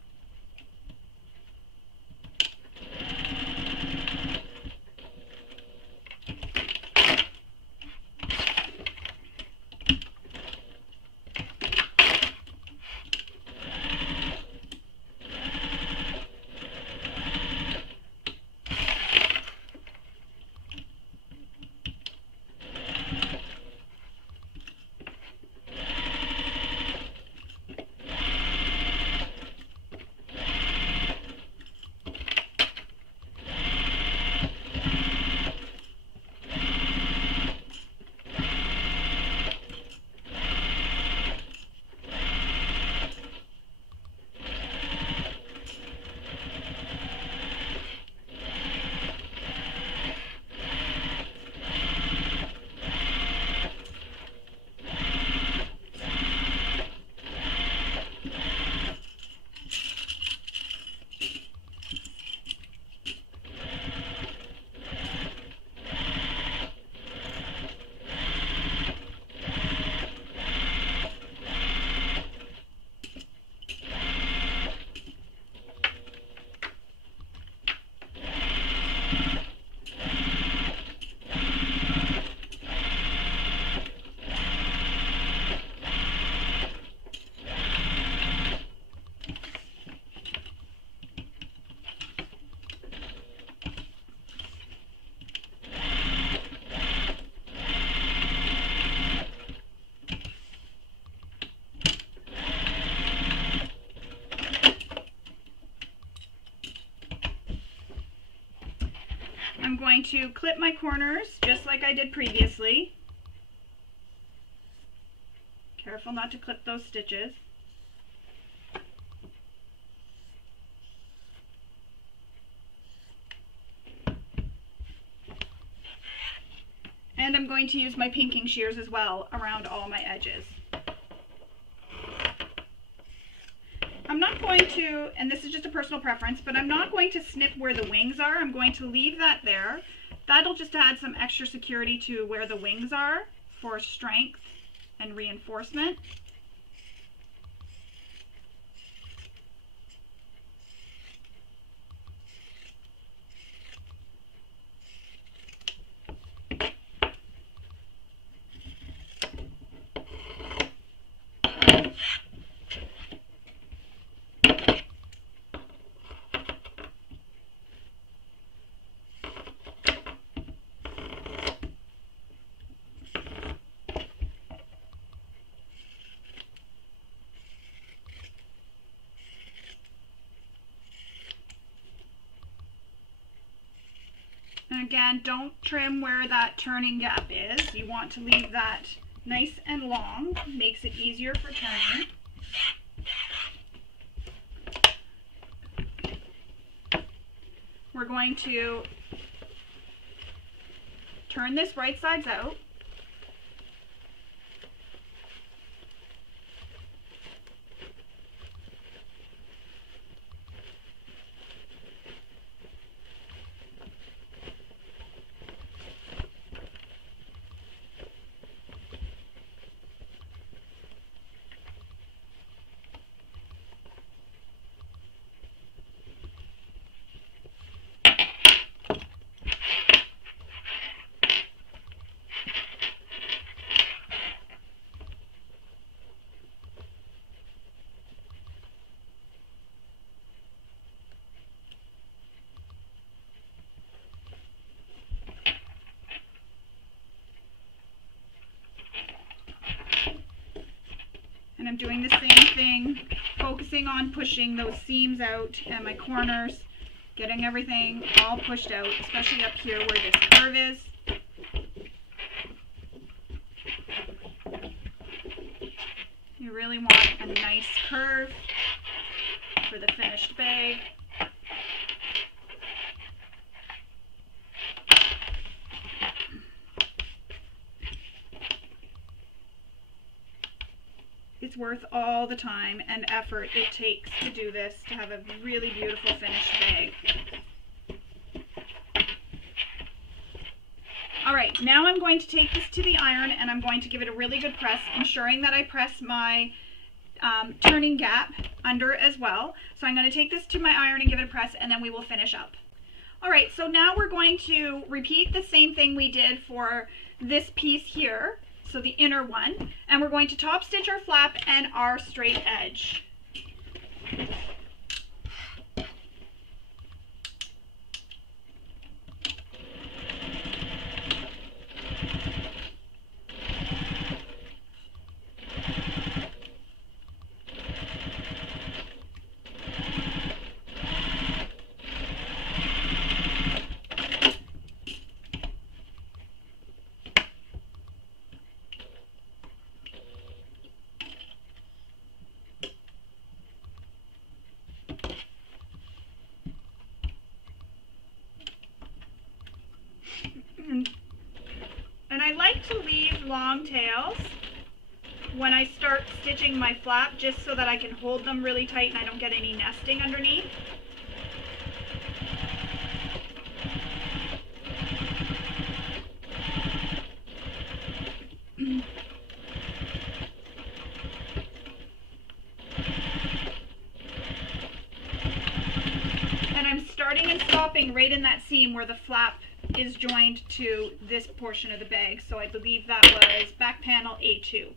I'm going to clip my corners just like I did previously. Careful not to clip those stitches. And I'm going to use my pinking shears as well around all my edges. I'm not going to, and this is just a personal preference, but I'm not going to snip where the wings are. I'm going to leave that there. That'll just add some extra security to where the wings are for strength and reinforcement. And again, don't trim where that turning gap is. You want to leave that nice and long. Makes it easier for turning. We're going to turn this right sides out. And I'm doing the same thing, focusing on pushing those seams out and my corners, getting everything all pushed out, especially up here where this curve is. You really want a nice curve for the finished bag. It's worth all the time and effort it takes to do this, to have a really beautiful finished bag. Alright, now I'm going to take this to the iron and I'm going to give it a really good press, ensuring that I press my turning gap under as well. So I'm going to take this to my iron and give it a press, and then we will finish up. Alright, so now we're going to repeat the same thing we did for this piece here. So the inner one, and we're going to top stitch our flap and our straight edge. And I like to leave long tails when I start stitching my flap, just so that I can hold them really tight and I don't get any nesting underneath. And I'm starting and stopping right in that seam where the flap is joined to this portion of the bag. So I believe that was back panel A2.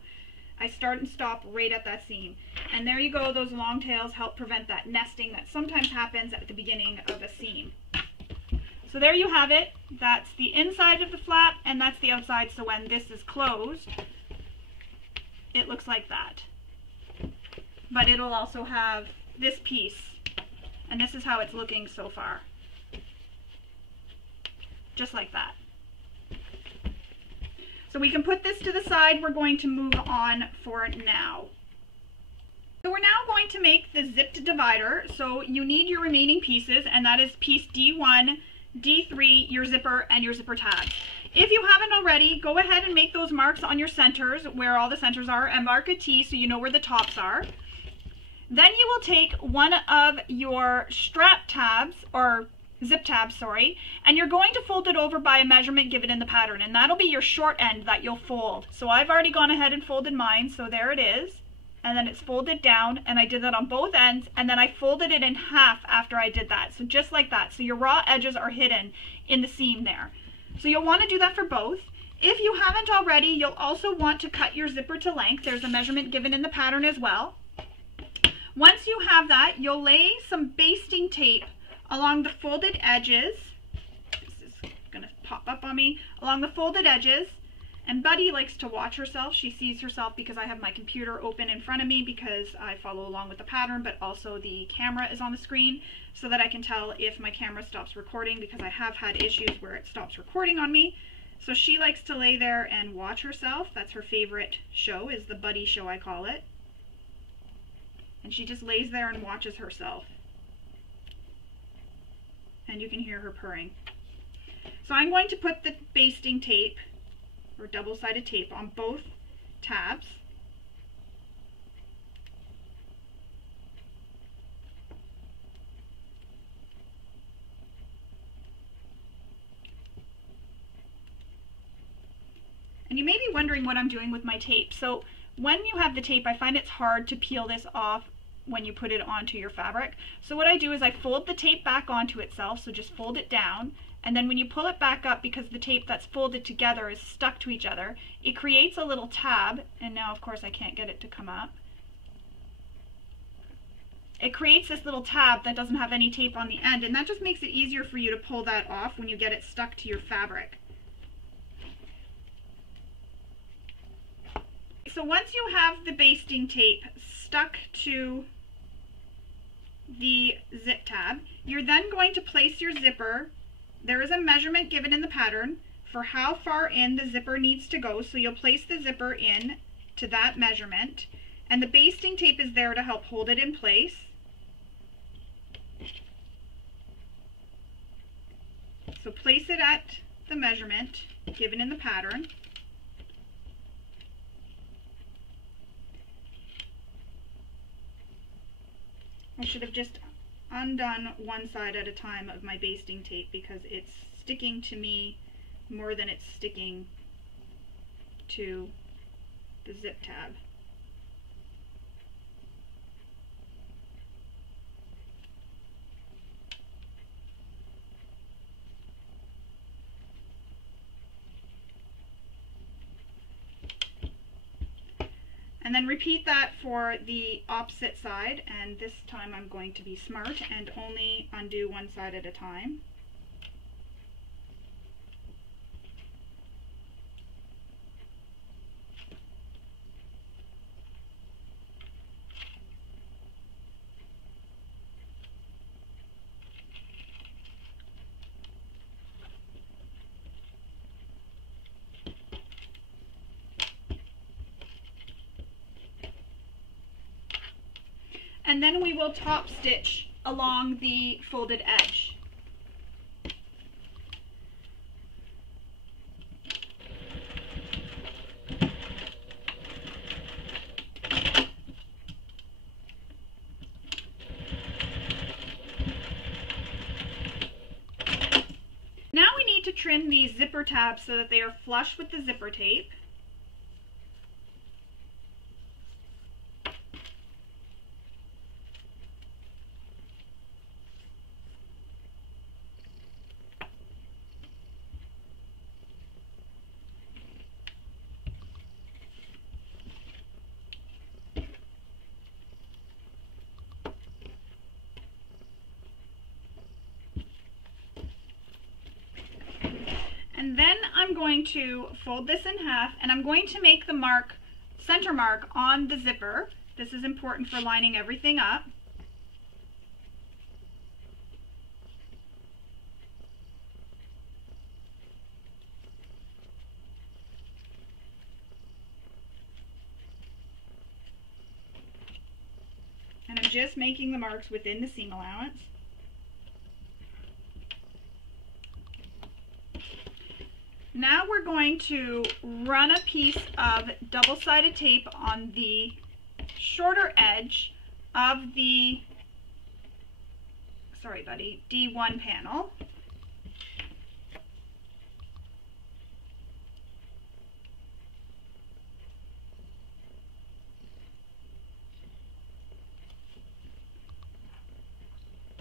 I start and stop right at that seam. And there you go, those long tails help prevent that nesting that sometimes happens at the beginning of a seam. So there you have it. That's the inside of the flap and that's the outside, so when this is closed, it looks like that. But it'll also have this piece, and this is how it's looking so far. Just like that. So we can put this to the side. We're going to move on for now. So we're now going to make the zipped divider. So you need your remaining pieces, and that is piece D1, D3, your zipper, and your zipper tabs. If you haven't already, go ahead and make those marks on your centers, where all the centers are, and mark a T so you know where the tops are. Then you will take one of your strap tabs, or zip tabs, sorry, and you're going to fold it over by a measurement given in the pattern, and that'll be your short end that you'll fold. So I've already gone ahead and folded mine, so there it is, and then it's folded down, and I did that on both ends, and then I folded it in half after I did that, so just like that. So your raw edges are hidden in the seam there. So you'll want to do that for both. If you haven't already, you'll also want to cut your zipper to length. There's a measurement given in the pattern as well. Once you have that, you'll lay some basting tape along the folded edges. This is going to pop up on me. Along the folded edges. And Buddy likes to watch herself. She sees herself because I have my computer open in front of me because I follow along with the pattern, but also the camera is on the screen so that I can tell if my camera stops recording, because I have had issues where it stops recording on me. So she likes to lay there and watch herself. That's her favorite show, is the Buddy show, I call it. And she just lays there and watches herself. And you can hear her purring. So I'm going to put the basting tape, or double-sided tape, on both tabs. And you may be wondering what I'm doing with my tape. So when you have the tape, I find it's hard to peel this off when you put it onto your fabric. So what I do is I fold the tape back onto itself, so just fold it down, and then when you pull it back up, because the tape that's folded together is stuck to each other, it creates a little tab, and now of course I can't get it to come up. It creates this little tab that doesn't have any tape on the end, and that just makes it easier for you to pull that off when you get it stuck to your fabric. so once you have the basting tape stuck to the zip tab, you're then going to place your zipper. There is a measurement given in the pattern for how far in the zipper needs to go, so you'll place the zipper in to that measurement, and the basting tape is there to help hold it in place. So place it at the measurement given in the pattern. I should have just undone one side at a time of my basting tape because it's sticking to me more than it's sticking to the zip tab. And then repeat that for the opposite side, and this time I'm going to be smart and only undo one side at a time. And then we will top stitch along the folded edge. Now we need to trim these zipper tabs so that they are flush with the zipper tape. And then I'm going to fold this in half, and I'm going to make the mark, center mark on the zipper. This is important for lining everything up. And I'm just making the marks within the seam allowance. Now we're going to run a piece of double-sided tape on the shorter edge of the, D1 panel.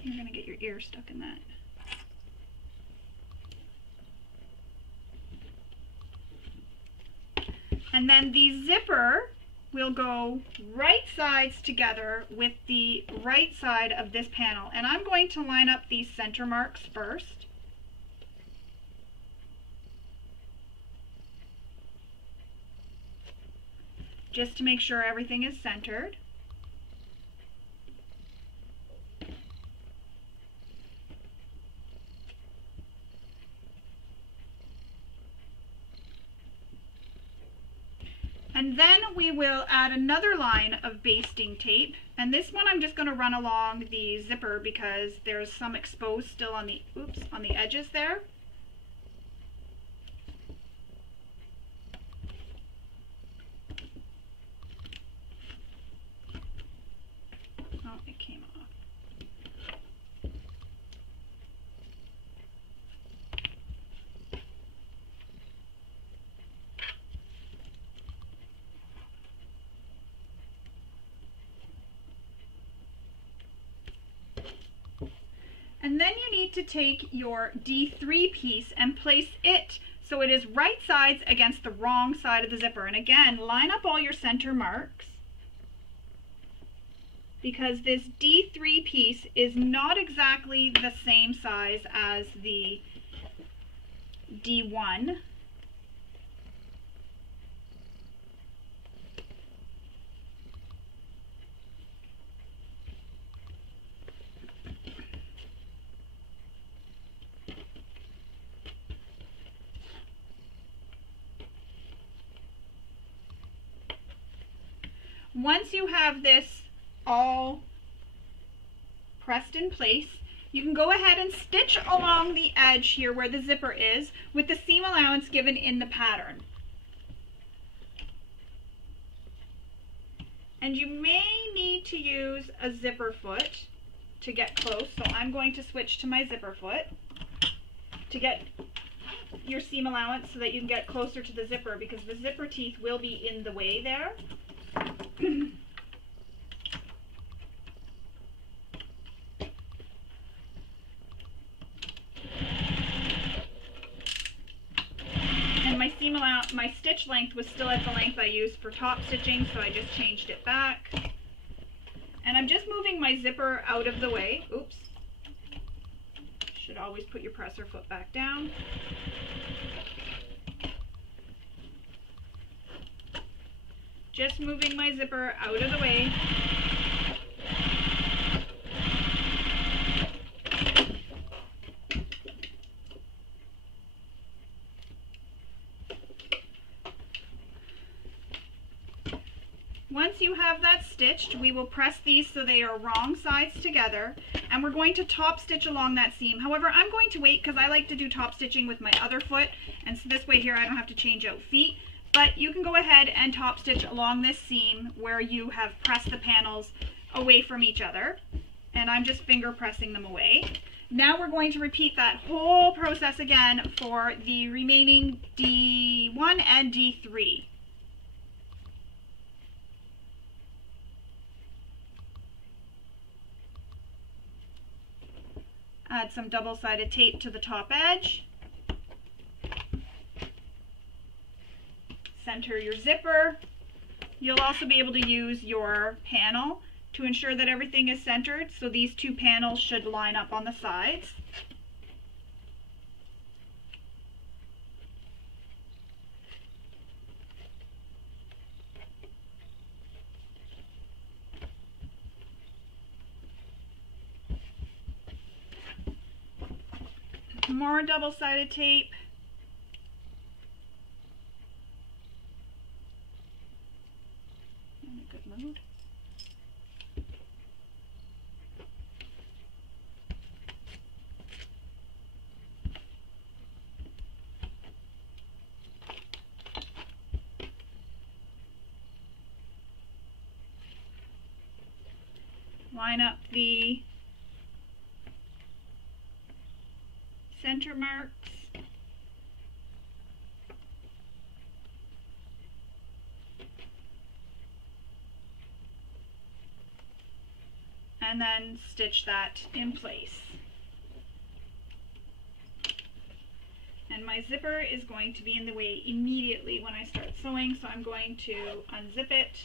You're going to get your ear stuck in that. And then the zipper will go right sides together with the right side of this panel. And I'm going to line up these center marks first. Just to make sure everything is centered. And then we will add another line of basting tape, and this one I'm just going to run along the zipper because there's some exposed still on the edges there. Oh, it came off. And then you need to take your D3 piece and place it so it is right sides against the wrong side of the zipper. And again, line up all your center marks because this D3 piece is not exactly the same size as the D1. Once you have this all pressed in place, you can go ahead and stitch along the edge here where the zipper is with the seam allowance given in the pattern. And you may need to use a zipper foot to get close, so I'm going to switch to my zipper foot to get your seam allowance so that you can get closer to the zipper, because the zipper teeth will be in the way there. And my stitch length was still at the length I used for top stitching, so I just changed it back. And I'm just moving my zipper out of the way. Oops. Should always put your presser foot back down. Just moving my zipper out of the way. Once you have that stitched, we will press these so they are wrong sides together, and we're going to top stitch along that seam. However, I'm going to wait because I like to do top stitching with my other foot, and so this way here I don't have to change out feet. But you can go ahead and top stitch along this seam where you have pressed the panels away from each other, and I'm just finger pressing them away. Now we're going to repeat that whole process again for the remaining D1 and D3. Add some double-sided tape to the top edge. Center your zipper. You'll also be able to use your panel to ensure that everything is centered, so these two panels should line up on the sides. More double-sided tape. In a good mood. Line up the center marks. And then stitch that in place. And my zipper is going to be in the way immediately when I start sewing, so I'm going to unzip it.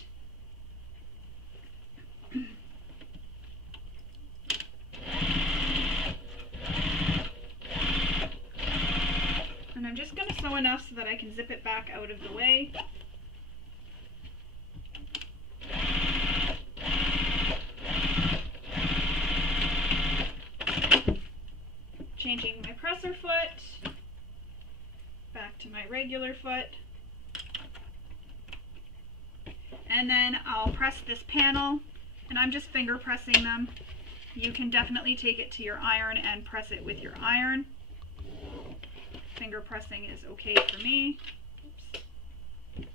And I'm just going to sew enough so that I can zip it back out of the way. Changing my presser foot back to my regular foot. And then I'll press this panel, and I'm just finger pressing them. You can definitely take it to your iron and press it with your iron. Finger pressing is okay for me. Oops.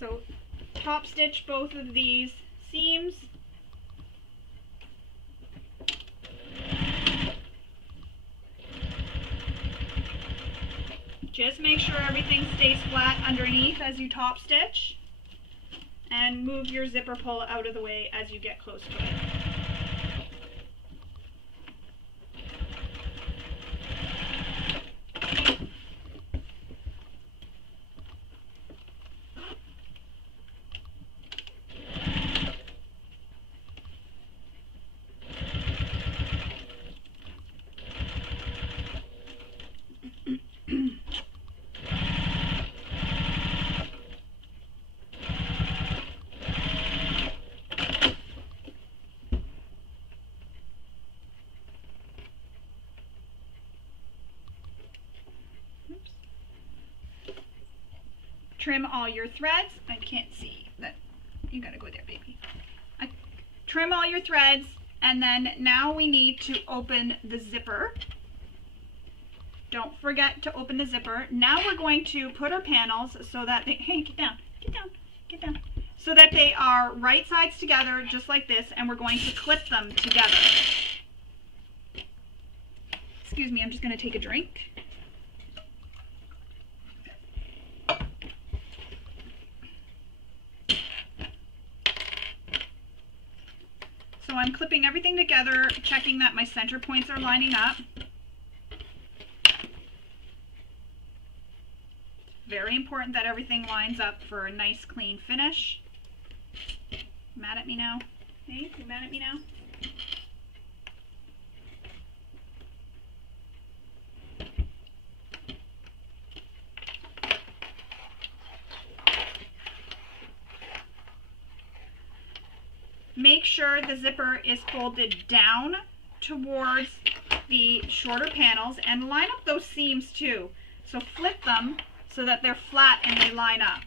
So top stitch both of these seams. Just make sure everything stays flat underneath as you top stitch, and move your zipper pull out of the way as you get close to it. trim all your threads. I can't see that. You gotta go there, baby. Trim all your threads, and then now we need to open the zipper. Don't forget to open the zipper. Now we're going to put our panels so that they, hey, get down, get down, get down. So that they are right sides together, just like this, and we're going to clip them together. Excuse me, I'm just gonna take a drink. So I'm clipping everything together, checking that my center points are lining up. Very important that everything lines up for a nice clean finish. Mad at me now? Hey, you mad at me now? Make sure the zipper is folded down towards the shorter panels, and line up those seams too. So flip them so that they're flat and they line up.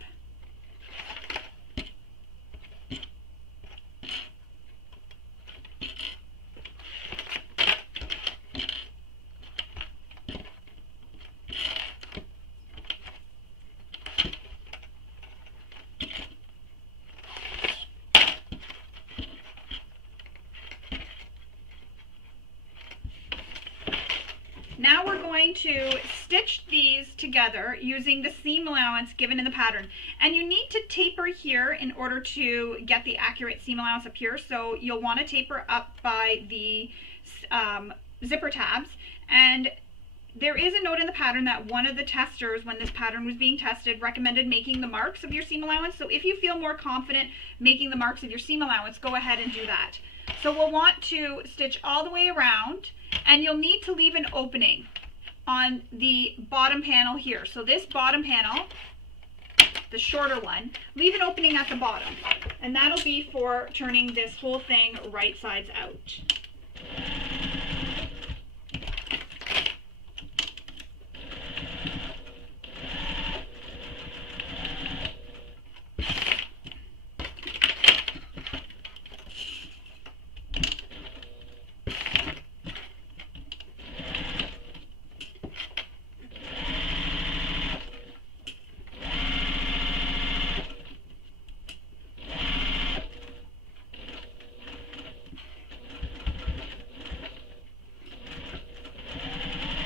Now we're going to stitch these together using the seam allowance given in the pattern. And you need to taper here in order to get the accurate seam allowance up here. So you'll want to taper up by the zipper tabs. And there is a note in the pattern that one of the testers, when this pattern was being tested, recommended making the marks of your seam allowance. So if you feel more confident making the marks of your seam allowance, go ahead and do that. So we'll want to stitch all the way around, and you'll need to leave an opening on the bottom panel here. So this bottom panel, the shorter one, leave an opening at the bottom, and that'll be for turning this whole thing right sides out.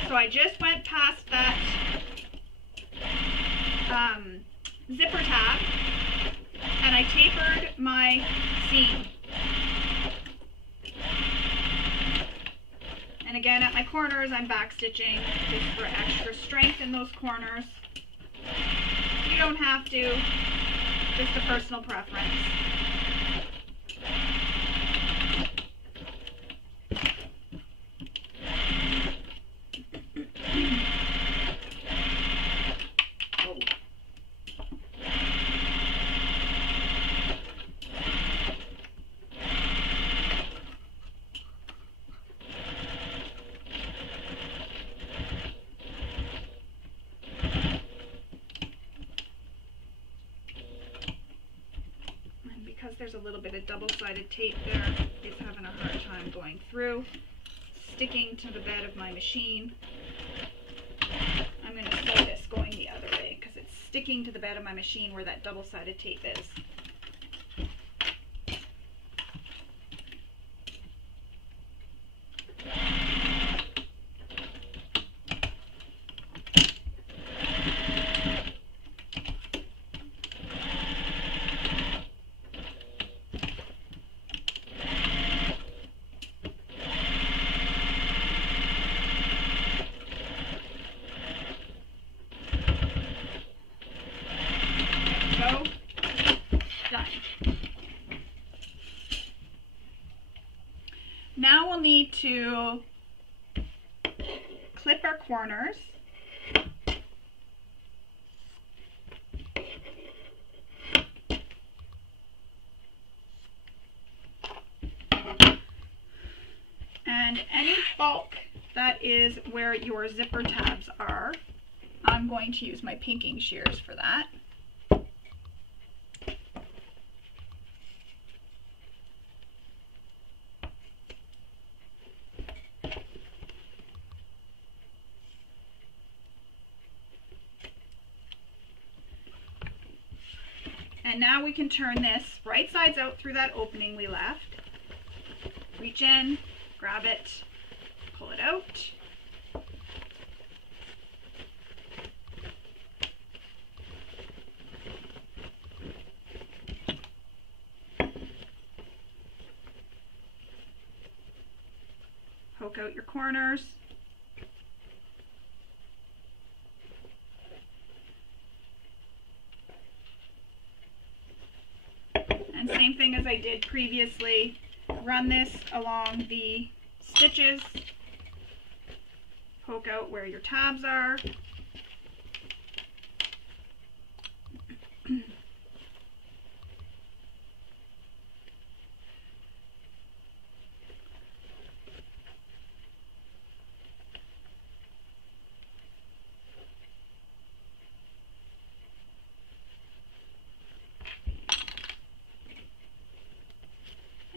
So I just went past that zipper tab, and I tapered my seam. And again, at my corners, I'm back stitching just for extra strength in those corners. You don't have to, just a personal preference. Because there's a little bit of double-sided tape there, it's having a hard time going through, sticking to the bed of my machine. I'm going to sew this going the other way because it's sticking to the bed of my machine where that double-sided tape is. Now we'll need to clip our corners. And any bulk that is where your zipper tabs are, I'm going to use my pinking shears for that. And now we can turn this right sides out through that opening we left. Reach in, grab it, pull it out. Poke out your corners. And same thing as I did previously, run this along the stitches, poke out where your tabs are.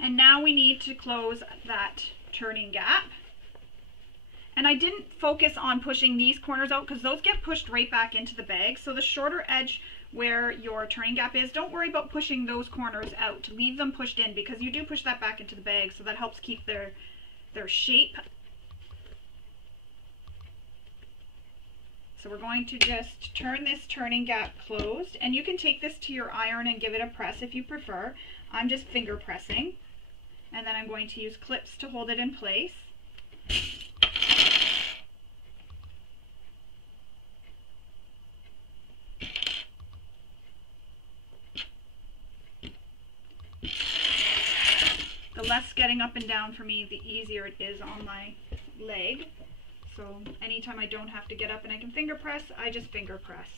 And now we need to close that turning gap. And I didn't focus on pushing these corners out because those get pushed right back into the bag. So the shorter edge where your turning gap is, don't worry about pushing those corners out. Leave them pushed in because you do push that back into the bag, so that helps keep their shape. So we're going to just turn this turning gap closed, and you can take this to your iron and give it a press if you prefer. I'm just finger pressing. And then I'm going to use clips to hold it in place. The less getting up and down for me, the easier it is on my leg. So anytime I don't have to get up and I can finger press, I just finger press.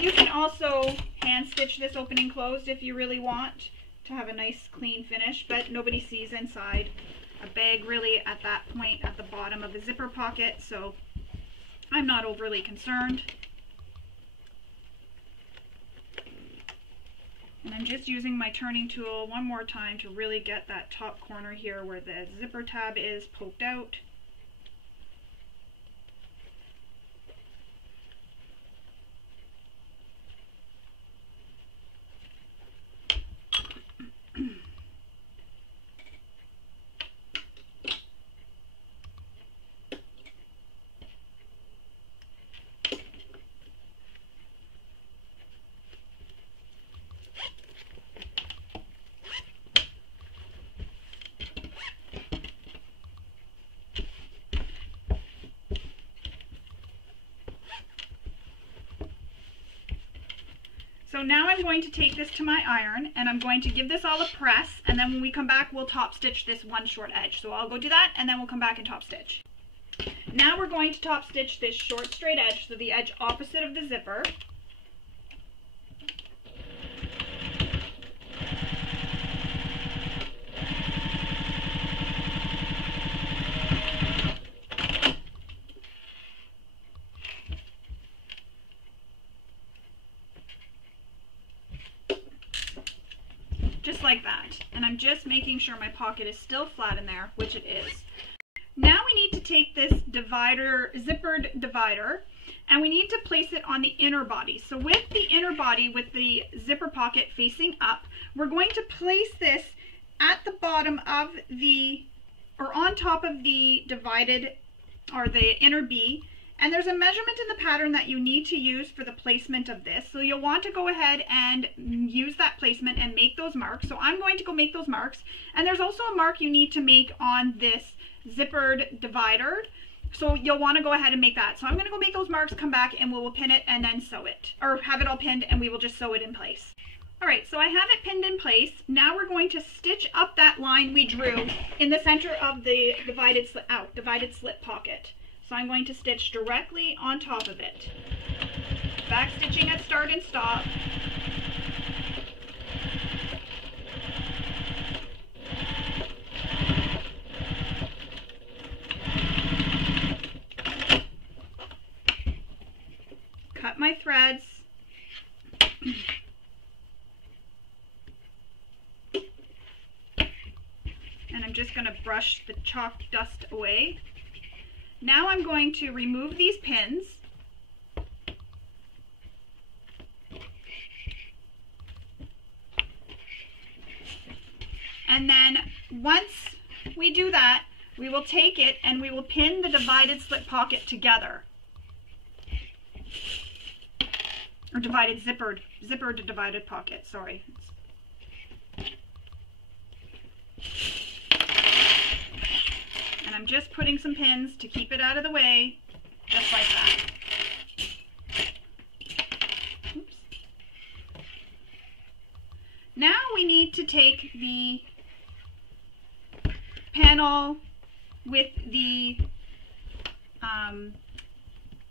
You can also hand stitch this opening closed if you really want to have a nice clean finish, but nobody sees inside a bag really at that point at the bottom of the zipper pocket, so I'm not overly concerned. And I'm just using my turning tool one more time to really get that top corner here where the zipper tab is poked out. So now I'm going to take this to my iron and I'm going to give this all a press, and then when we come back we'll top stitch this one short edge. So I'll go do that and then we'll come back and top stitch. Now we're going to top stitch this short straight edge, so the edge opposite of the zipper. Just like that. And I'm just making sure my pocket is still flat in there, which it is. Now we need to take this divider, zippered divider, and we need to place it on the inner body. So with the inner body, with the zipper pocket facing up, we're going to place this at the bottom of the, or on top of the divided, or the inner B. And there's a measurement in the pattern that you need to use for the placement of this. So you'll want to go ahead and use that placement and make those marks. So I'm going to go make those marks. And there's also a mark you need to make on this zippered divider. So you'll want to go ahead and make that. So I'm going to go make those marks, come back, and we will pin it and then sew it. Or have it all pinned and we will just sew it in place. Alright, so I have it pinned in place. Now we're going to stitch up that line we drew in the center of the divided slip pocket. So I'm going to stitch directly on top of it. Back stitching at start and stop. Cut my threads. And I'm just going to brush the chalk dust away. Now I'm going to remove these pins. And then once we do that, we will take it and we will pin the divided slip pocket together. Or divided zipper to divided pocket, sorry. And I'm just putting some pins to keep it out of the way, just like that. Oops. Now we need to take the panel with the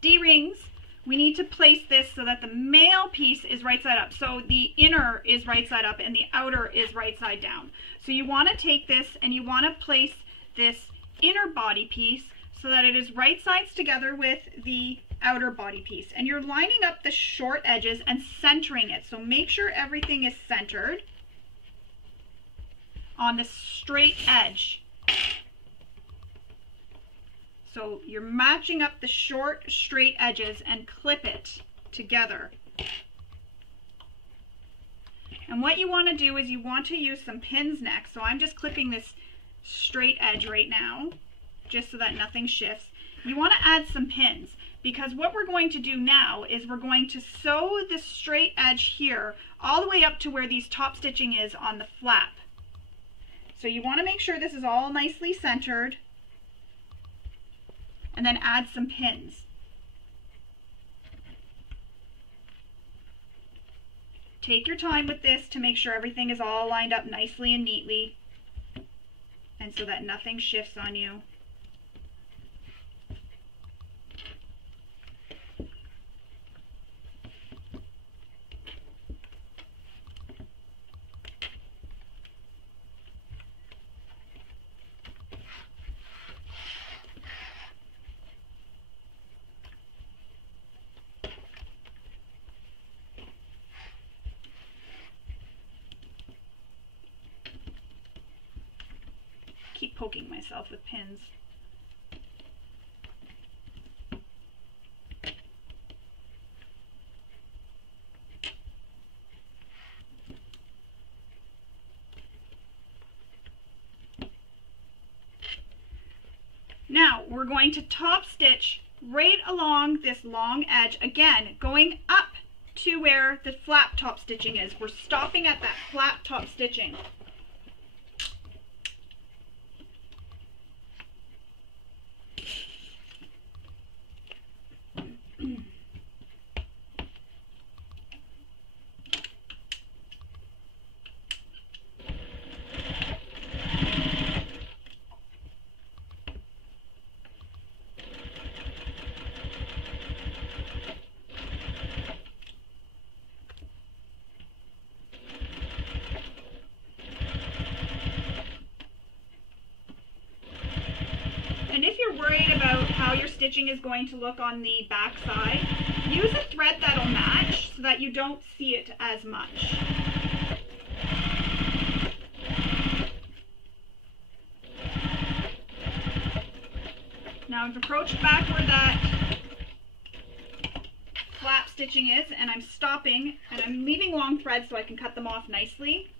D-rings. We need to place this so that the male piece is right side up. So the inner is right side up and the outer is right side down. So you want to take this and you want to place this inner body piece so that it is right sides together with the outer body piece. And you're lining up the short edges and centering it. So make sure everything is centered on the straight edge. So you're matching up the short, straight edges and clip it together. And what you want to do is you want to use some pins next. So I'm just clipping this straight edge right now, just so that nothing shifts. You want to add some pins, because what we're going to do now is we're going to sew the straight edge here all the way up to where these top stitching is on the flap. So you want to make sure this is all nicely centered, and then add some pins. Take your time with this to make sure everything is all lined up nicely and neatly, and so that nothing shifts on you. Keep poking myself with pins. Now we're going to top stitch right along this long edge, again going up to where the flap top stitching is. We're stopping at that flap top stitching. And if you're worried about how your stitching is going to look on the back side, use a thread that'll match so that you don't see it as much. Now I've approached back where that flap stitching is, and I'm stopping, and I'm leaving long threads so I can cut them off nicely.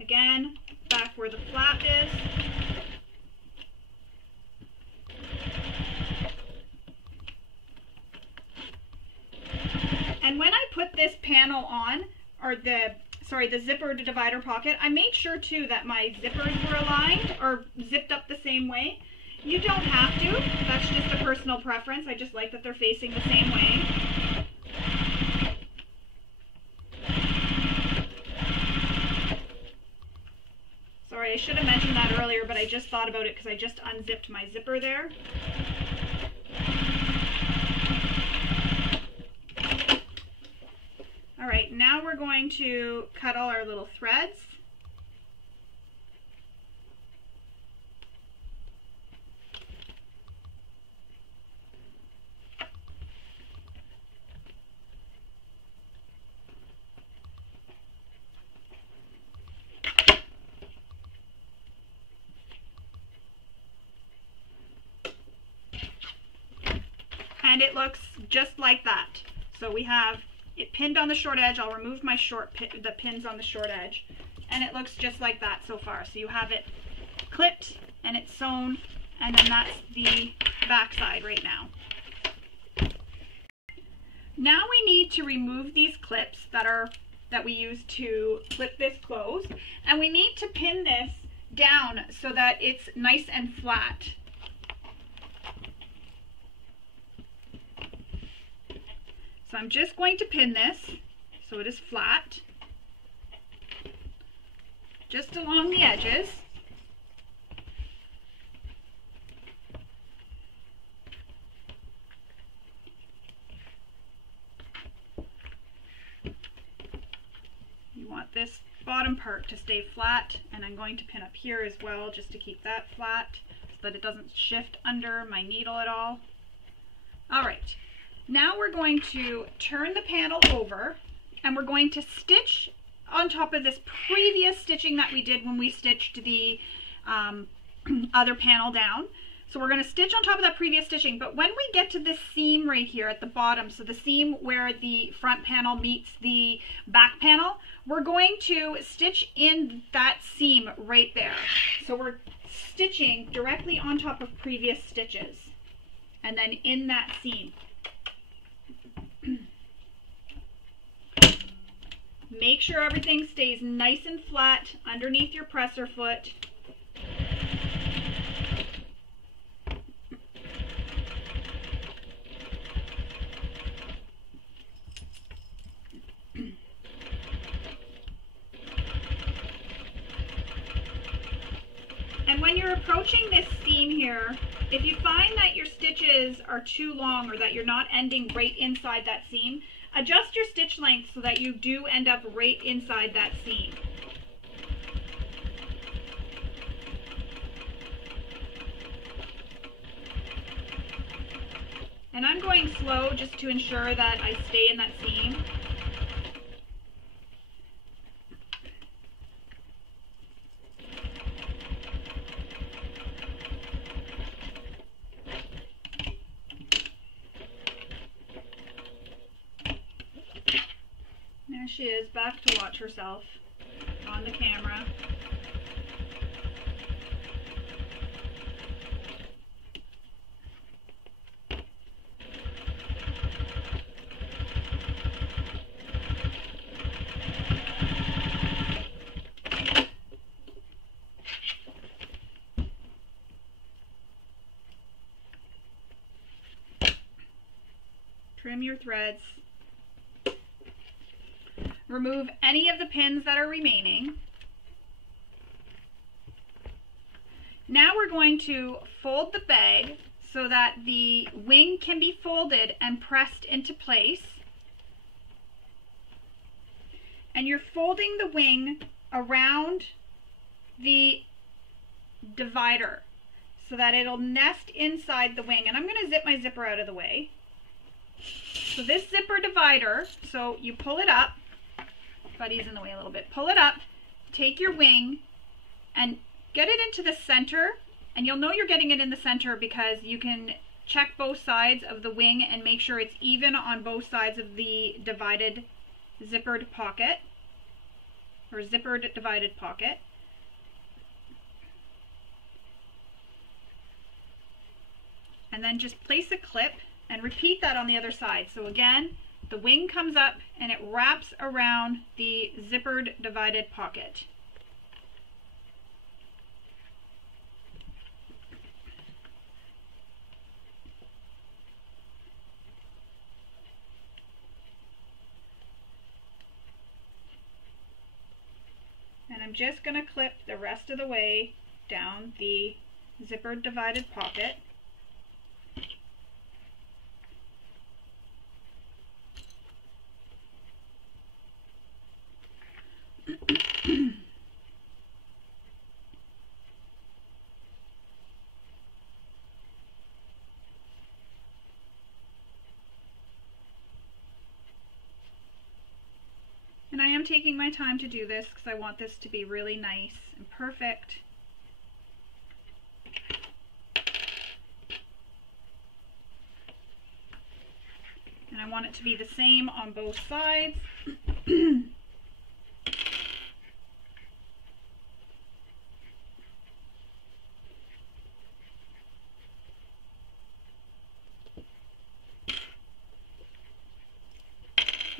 Again, back where the flap is. And when I put this panel on, or the zipper to divider pocket, I made sure too that my zippers were aligned or zipped up the same way. You don't have to, that's just a personal preference. I just like that they're facing the same way. Sorry, I should have mentioned that earlier, but I just thought about it because I just unzipped my zipper there. Alright, now we're going to cut all our little threads. and it looks just like that. So we have it pinned on the short edge. I'll remove my the pins on the short edge, and it looks just like that so far. So you have it clipped and it's sewn, and then that's the back side right now. Now we need to remove these clips that we use to clip this closed, and we need to pin this down so that it's nice and flat. So I'm just going to pin this so it is flat, just along the edges. You want this bottom part to stay flat, and I'm going to pin up here as well just to keep that flat so that it doesn't shift under my needle at all. All right. Now we're going to turn the panel over, and we're going to stitch on top of this previous stitching that we did when we stitched the other panel down. So we're going to stitch on top of that previous stitching, but when we get to this seam right here at the bottom, so the seam where the front panel meets the back panel, we're going to stitch in that seam right there. So we're stitching directly on top of previous stitches, and then in that seam. Make sure everything stays nice and flat underneath your presser foot. And when you're approaching this seam here, if you find that your stitches are too long or that you're not ending right inside that seam, adjust your stitch length so that you do end up right inside that seam. And I'm going slow just to ensure that I stay in that seam. There she is, back to watch herself on the camera. Trim your threads. Remove any of the pins that are remaining. Now we're going to fold the bag so that the wing can be folded and pressed into place. And you're folding the wing around the divider so that it'll nest inside the wing. And I'm going to zip my zipper out of the way. So this zipper divider, so you pull it up. Buddy's in the way a little bit. Pull it up, take your wing, and get it into the center. And you'll know you're getting it in the center because you can check both sides of the wing and make sure it's even on both sides of the divided zippered pocket, or zippered divided pocket. And then just place a clip and repeat that on the other side. So again, the wing comes up and it wraps around the zippered divided pocket. And I'm just going to clip the rest of the way down the zippered divided pocket. And I am taking my time to do this because I want this to be really nice and perfect. And I want it to be the same on both sides. And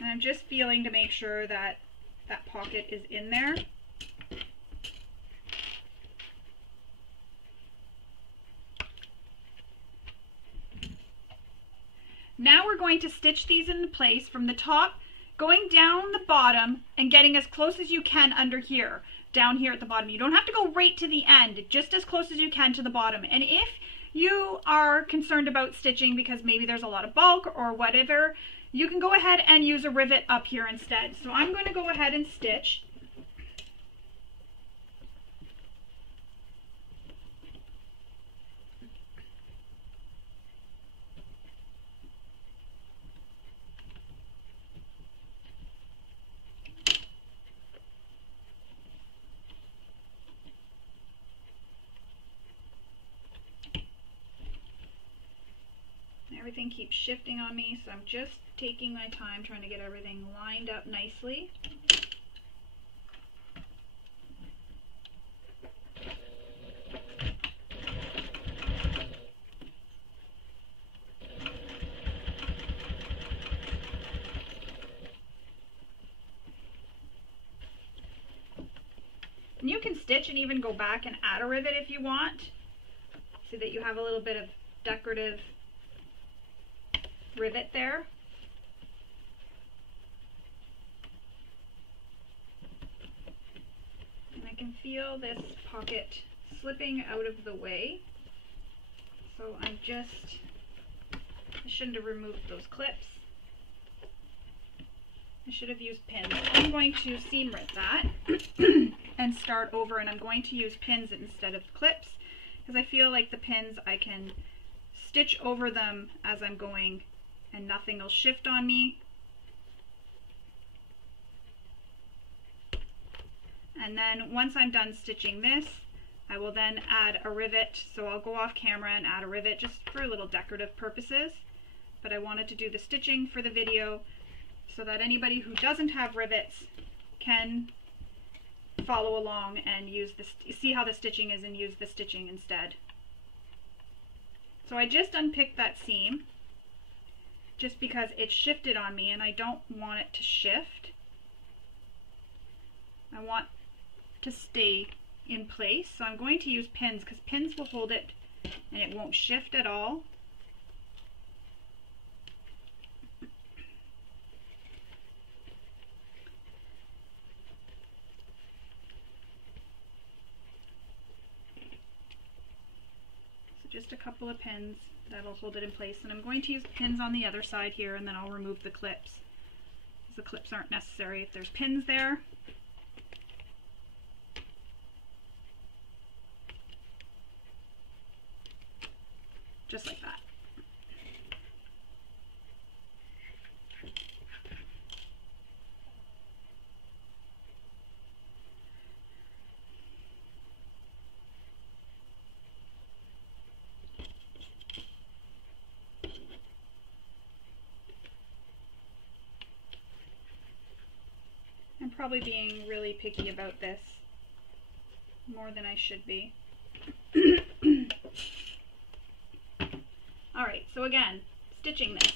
I'm just feeling to make sure that that pocket is in there. Now we're going to stitch these into place from the top, going down the bottom and getting as close as you can under here, down here at the bottom. You don't have to go right to the end, just as close as you can to the bottom. And if you are concerned about stitching because maybe there's a lot of bulk or whatever, you can go ahead and use a rivet up here instead. So I'm going to go ahead and stitch. Everything keeps shifting on me, so I'm just taking my time trying to get everything lined up nicely. And you can stitch and even go back and add a rivet if you want, so that you have a little bit of decorative rivet there. And I can feel this pocket slipping out of the way. So I shouldn't have removed those clips. I should have used pins. I'm going to seam rip that and start over, and I'm going to use pins instead of clips because I feel like the pins I can stitch over them as I'm going and nothing will shift on me. And then once I'm done stitching this, I will then add a rivet. So I'll go off camera and add a rivet just for little decorative purposes. But I wanted to do the stitching for the video so that anybody who doesn't have rivets can follow along and use this, see how the stitching is and use the stitching instead. So I just unpicked that seam just because it shifted on me and I don't want it to shift. I want to stay in place, so I'm going to use pins because pins will hold it and it won't shift at all. So just a couple of pins that'll hold it in place, and I'm going to use pins on the other side here, and then I'll remove the clips. The clips aren't necessary if there's pins there. Just like that. I'm probably being really picky about this, more than I should be. Alright, so again, stitching this.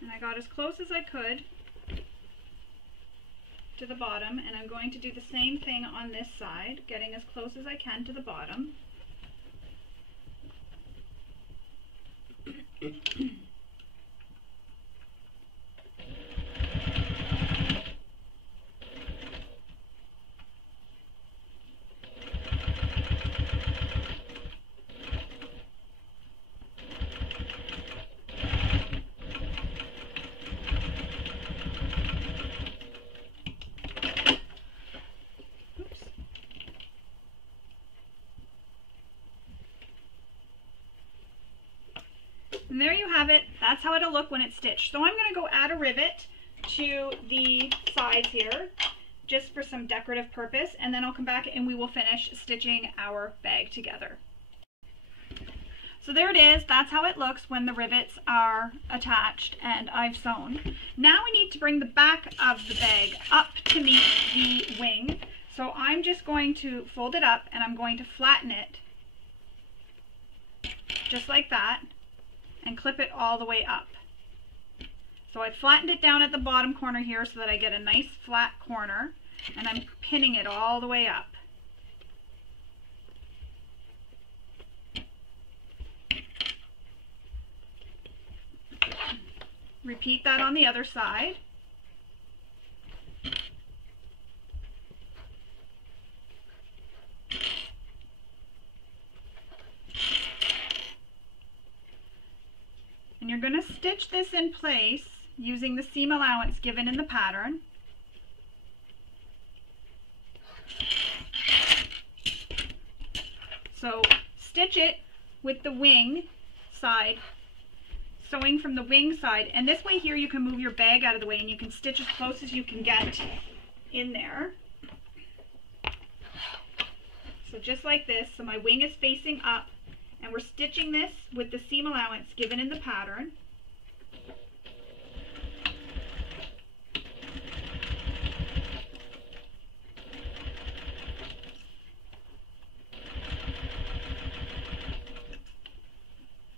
And I got as close as I could to the bottom, and I'm going to do the same thing on this side, getting as close as I can to the bottom. And there you have it. That's how it'll look when it's stitched. So I'm going to go add a rivet to the sides here, just for some decorative purpose, and then I'll come back and we will finish stitching our bag together. So there it is. That's how it looks when the rivets are attached and I've sewn. Now we need to bring the back of the bag up to meet the wing. So I'm just going to fold it up and I'm going to flatten it just like that and clip it all the way up. So I flattened it down at the bottom corner here so that I get a nice flat corner, and I'm pinning it all the way up. Repeat that on the other side. And you're going to stitch this in place using the seam allowance given in the pattern. So stitch it with the wing side, sewing from the wing side, and this way here you can move your bag out of the way and you can stitch as close as you can get in there. So just like this, so my wing is facing up, and we're stitching this with the seam allowance given in the pattern.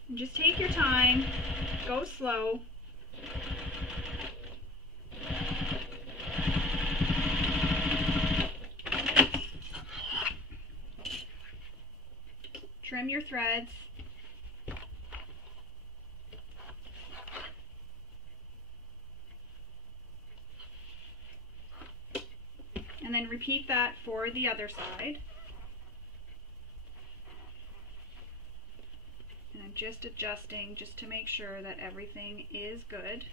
And just take your time, go slow. Trim your threads. And then repeat that for the other side. And I'm just adjusting just to make sure that everything is good.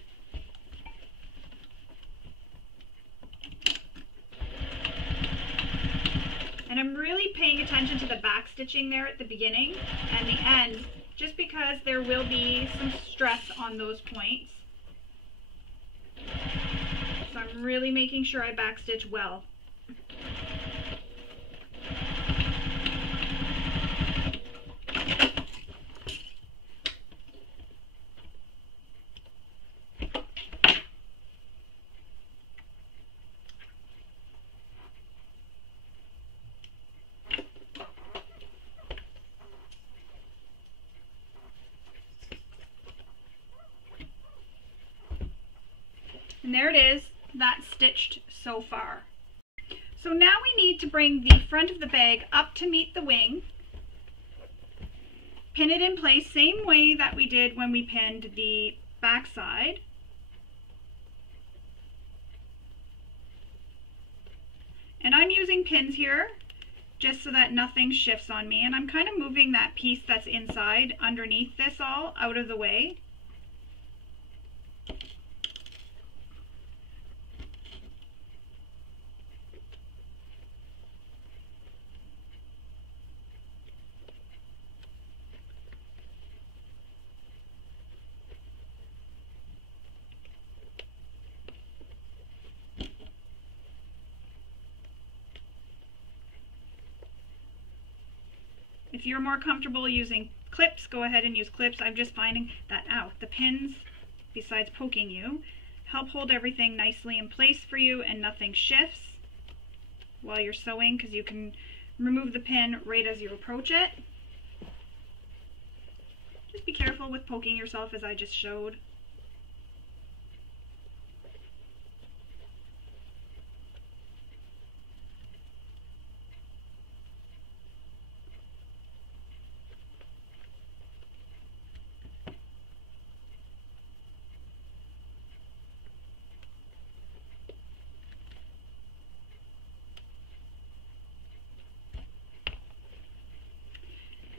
And I'm really paying attention to the back stitching there at the beginning and the end, just because there will be some stress on those points. So I'm really making sure I back stitch well. And there it is, that's stitched so far. So now we need to bring the front of the bag up to meet the wing, pin it in place, same way that we did when we pinned the back side. And I'm using pins here just so that nothing shifts on me, and I'm kind of moving that piece that's inside underneath this all out of the way. If you're more comfortable using clips, go ahead and use clips. I'm just finding that the pins, besides poking you, help hold everything nicely in place for you and nothing shifts while you're sewing, because you can remove the pin right as you approach it. Just be careful with poking yourself, as I just showed.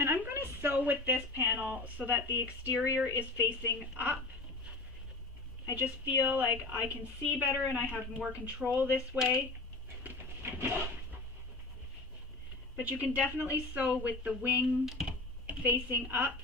And I'm going to sew with this panel so that the exterior is facing up. I just feel like I can see better and I have more control this way. But you can definitely sew with the wing facing up.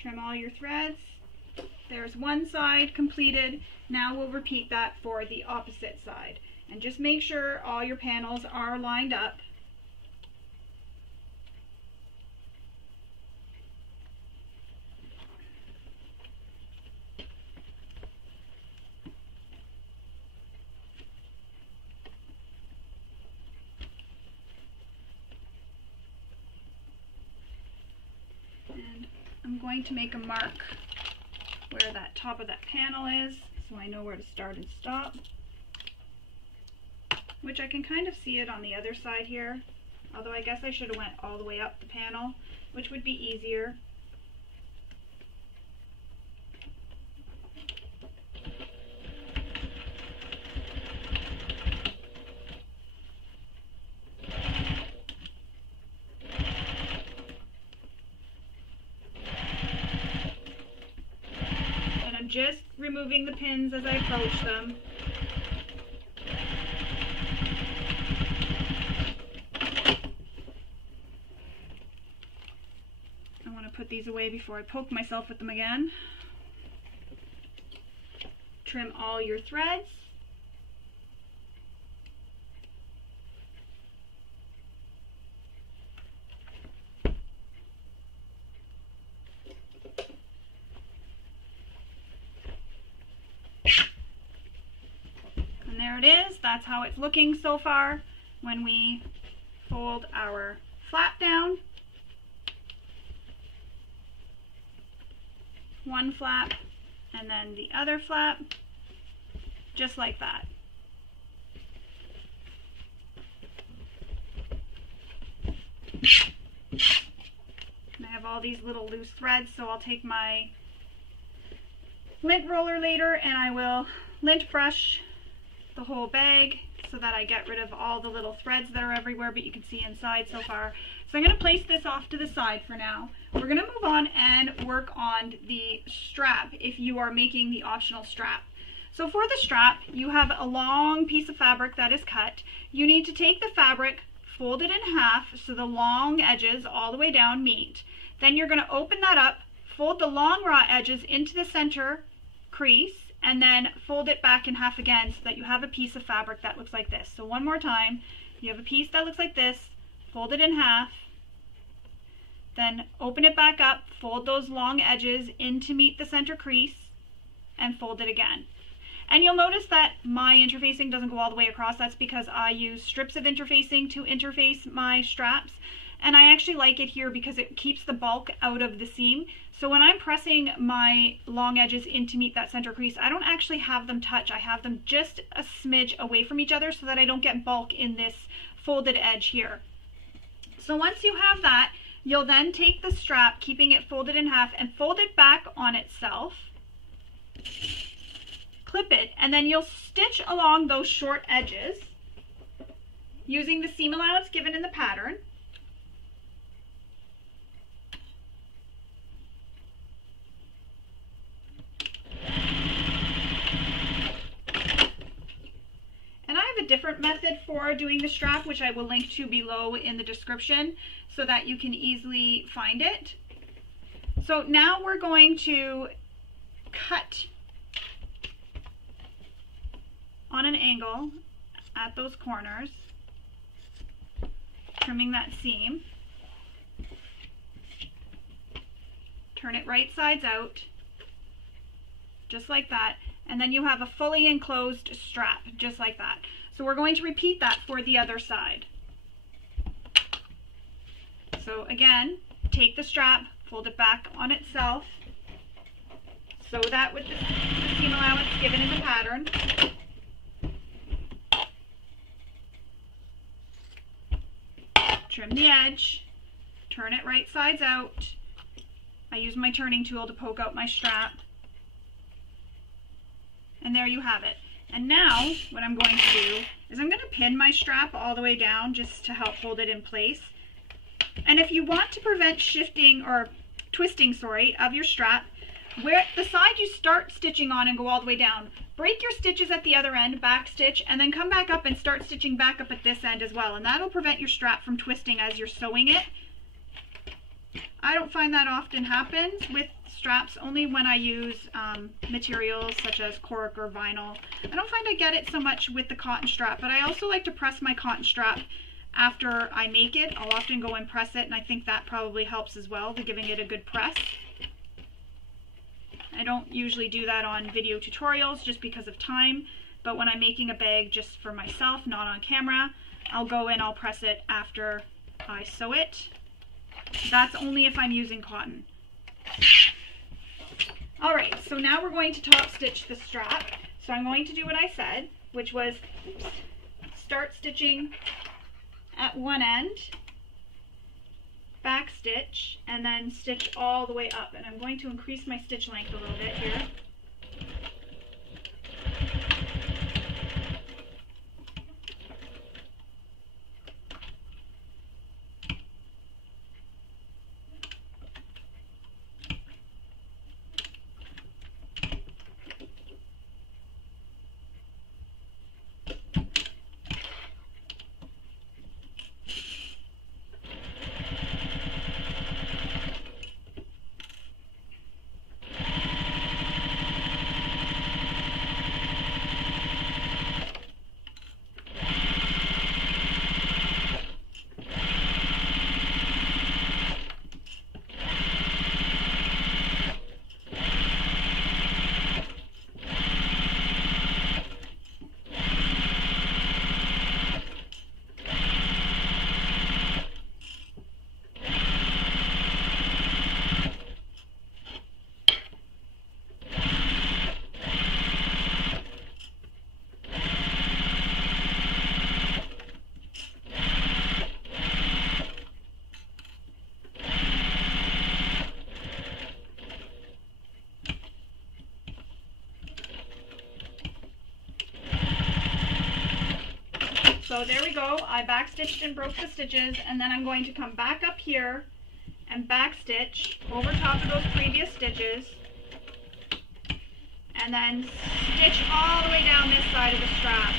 Trim all your threads. There's one side completed. Now we'll repeat that for the opposite side. And just make sure all your panels are lined up. And I'm going to make a mark where that top of that panel is, so I know where to start and stop, which I can kind of see it on the other side here, although I guess I should have went all the way up the panel, which would be easier. Just removing the pins as I approach them. I want to put these away before I poke myself with them again. Trim all your threads. There it is. That's how it's looking so far when we fold our flap down. One flap and then the other flap, just like that. And I have all these little loose threads, so I'll take my lint roller later and I will lint brush the whole bag so that I get rid of all the little threads that are everywhere, but you can see inside so far. So I'm going to place this off to the side for now. We're going to move on and work on the strap if you are making the optional strap. So for the strap, you have a long piece of fabric that is cut. You need to take the fabric, fold it in half so the long edges all the way down meet. Then you're going to open that up, fold the long raw edges into the center crease, and then fold it back in half again so that you have a piece of fabric that looks like this. So one more time, you have a piece that looks like this, fold it in half, then open it back up, fold those long edges in to meet the center crease, and fold it again. And you'll notice that my interfacing doesn't go all the way across. That's because I use strips of interfacing to interface my straps. And I actually like it here because it keeps the bulk out of the seam. So when I'm pressing my long edges in to meet that center crease, I don't actually have them touch. I have them just a smidge away from each other so that I don't get bulk in this folded edge here. So once you have that, you'll then take the strap, keeping it folded in half, and fold it back on itself. Clip it, and then you'll stitch along those short edges using the seam allowance given in the pattern. And I have a different method for doing the strap, which I will link to below in the description so that you can easily find it. So now we're going to cut on an angle at those corners, trimming that seam. Turn it right sides out, just like that. And then you have a fully enclosed strap, just like that. So we're going to repeat that for the other side. So again, take the strap, fold it back on itself, sew that with the seam allowance given in the pattern. Trim the edge, turn it right sides out. I use my turning tool to poke out my strap. And there you have it. And now what I'm going to do is I'm going to pin my strap all the way down just to help hold it in place. And if you want to prevent shifting or twisting, of your strap, where the side you start stitching on and go all the way down, break your stitches at the other end, back stitch, and then come back up and start stitching back up at this end as well. And that'll prevent your strap from twisting as you're sewing it. I don't find that often happens with straps only when I use materials such as cork or vinyl. I don't find I get it so much with the cotton strap, but I also like to press my cotton strap after I make it. I'll often go and press it, and I think that probably helps as well, to giving it a good press. I don't usually do that on video tutorials just because of time, but when I'm making a bag just for myself, not on camera, I'll go and I'll press it after I sew it. That's only if I'm using cotton. Alright, so now we're going to top stitch the strap. So I'm going to do what I said, which was start stitching at one end, back stitch, and then stitch all the way up. And I'm going to increase my stitch length a little bit here. So there we go, I backstitched and broke the stitches, and then I'm going to come back up here and backstitch over top of those previous stitches, and then stitch all the way down this side of the strap.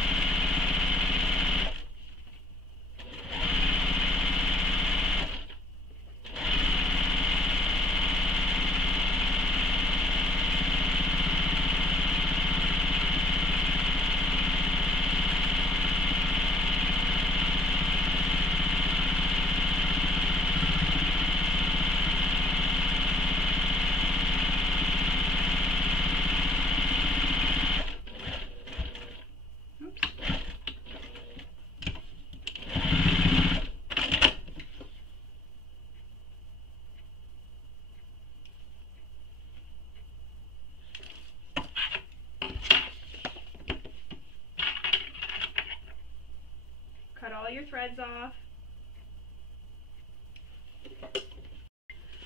Cut all your threads off.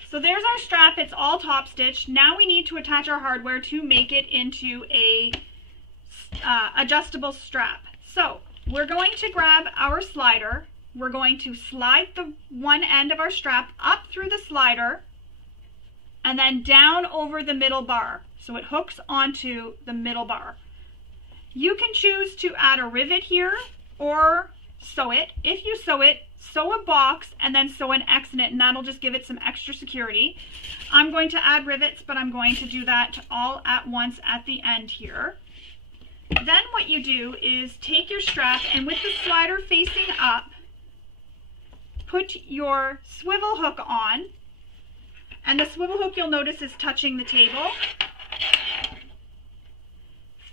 So there's our strap, it's all top stitched. Now we need to attach our hardware to make it into a adjustable strap. So we're going to grab our slider, we're going to slide the one end of our strap up through the slider and then down over the middle bar. So it hooks onto the middle bar. You can choose to add a rivet here or sew it. If you sew it, sew a box and then sew an X in it, and that'll just give it some extra security. I'm going to add rivets, but I'm going to do that all at once at the end here. Then what you do is take your strap and with the slider facing up, put your swivel hook on, and the swivel hook you'll notice is touching the table.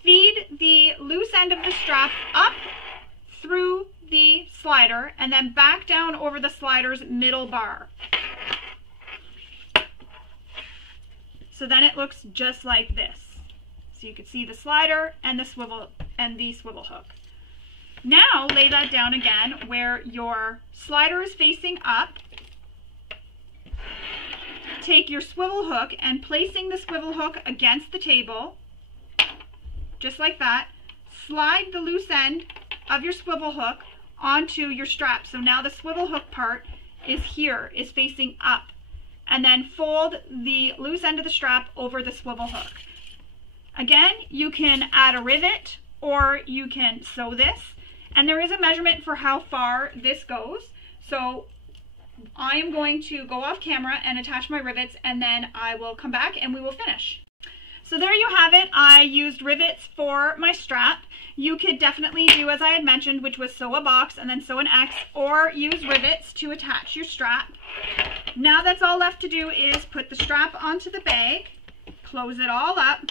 Feed the loose end of the strap up through the slider and then back down over the slider's middle bar. So then it looks just like this. So you can see the slider and the swivel hook. Now lay that down again where your slider is facing up. Take your swivel hook and placing the swivel hook against the table, just like that, slide the loose end of your swivel hook onto your strap. So now the swivel hook part is here, is facing up. And then fold the loose end of the strap over the swivel hook. Again, you can add a rivet or you can sew this. And there is a measurement for how far this goes. So I am going to go off camera and attach my rivets, and then I will come back and we will finish. So there you have it. I used rivets for my strap. You could definitely do as I had mentioned, which was sew a box and then sew an X, or use rivets to attach your strap. Now that's all left to do is put the strap onto the bag, close it all up.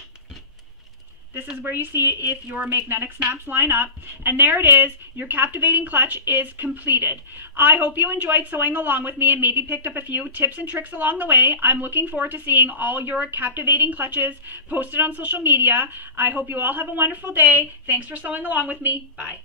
This is where you see if your magnetic snaps line up. And there it is. Your captivating clutch is completed. I hope you enjoyed sewing along with me and maybe picked up a few tips and tricks along the way. I'm looking forward to seeing all your captivating clutches posted on social media. I hope you all have a wonderful day. Thanks for sewing along with me. Bye.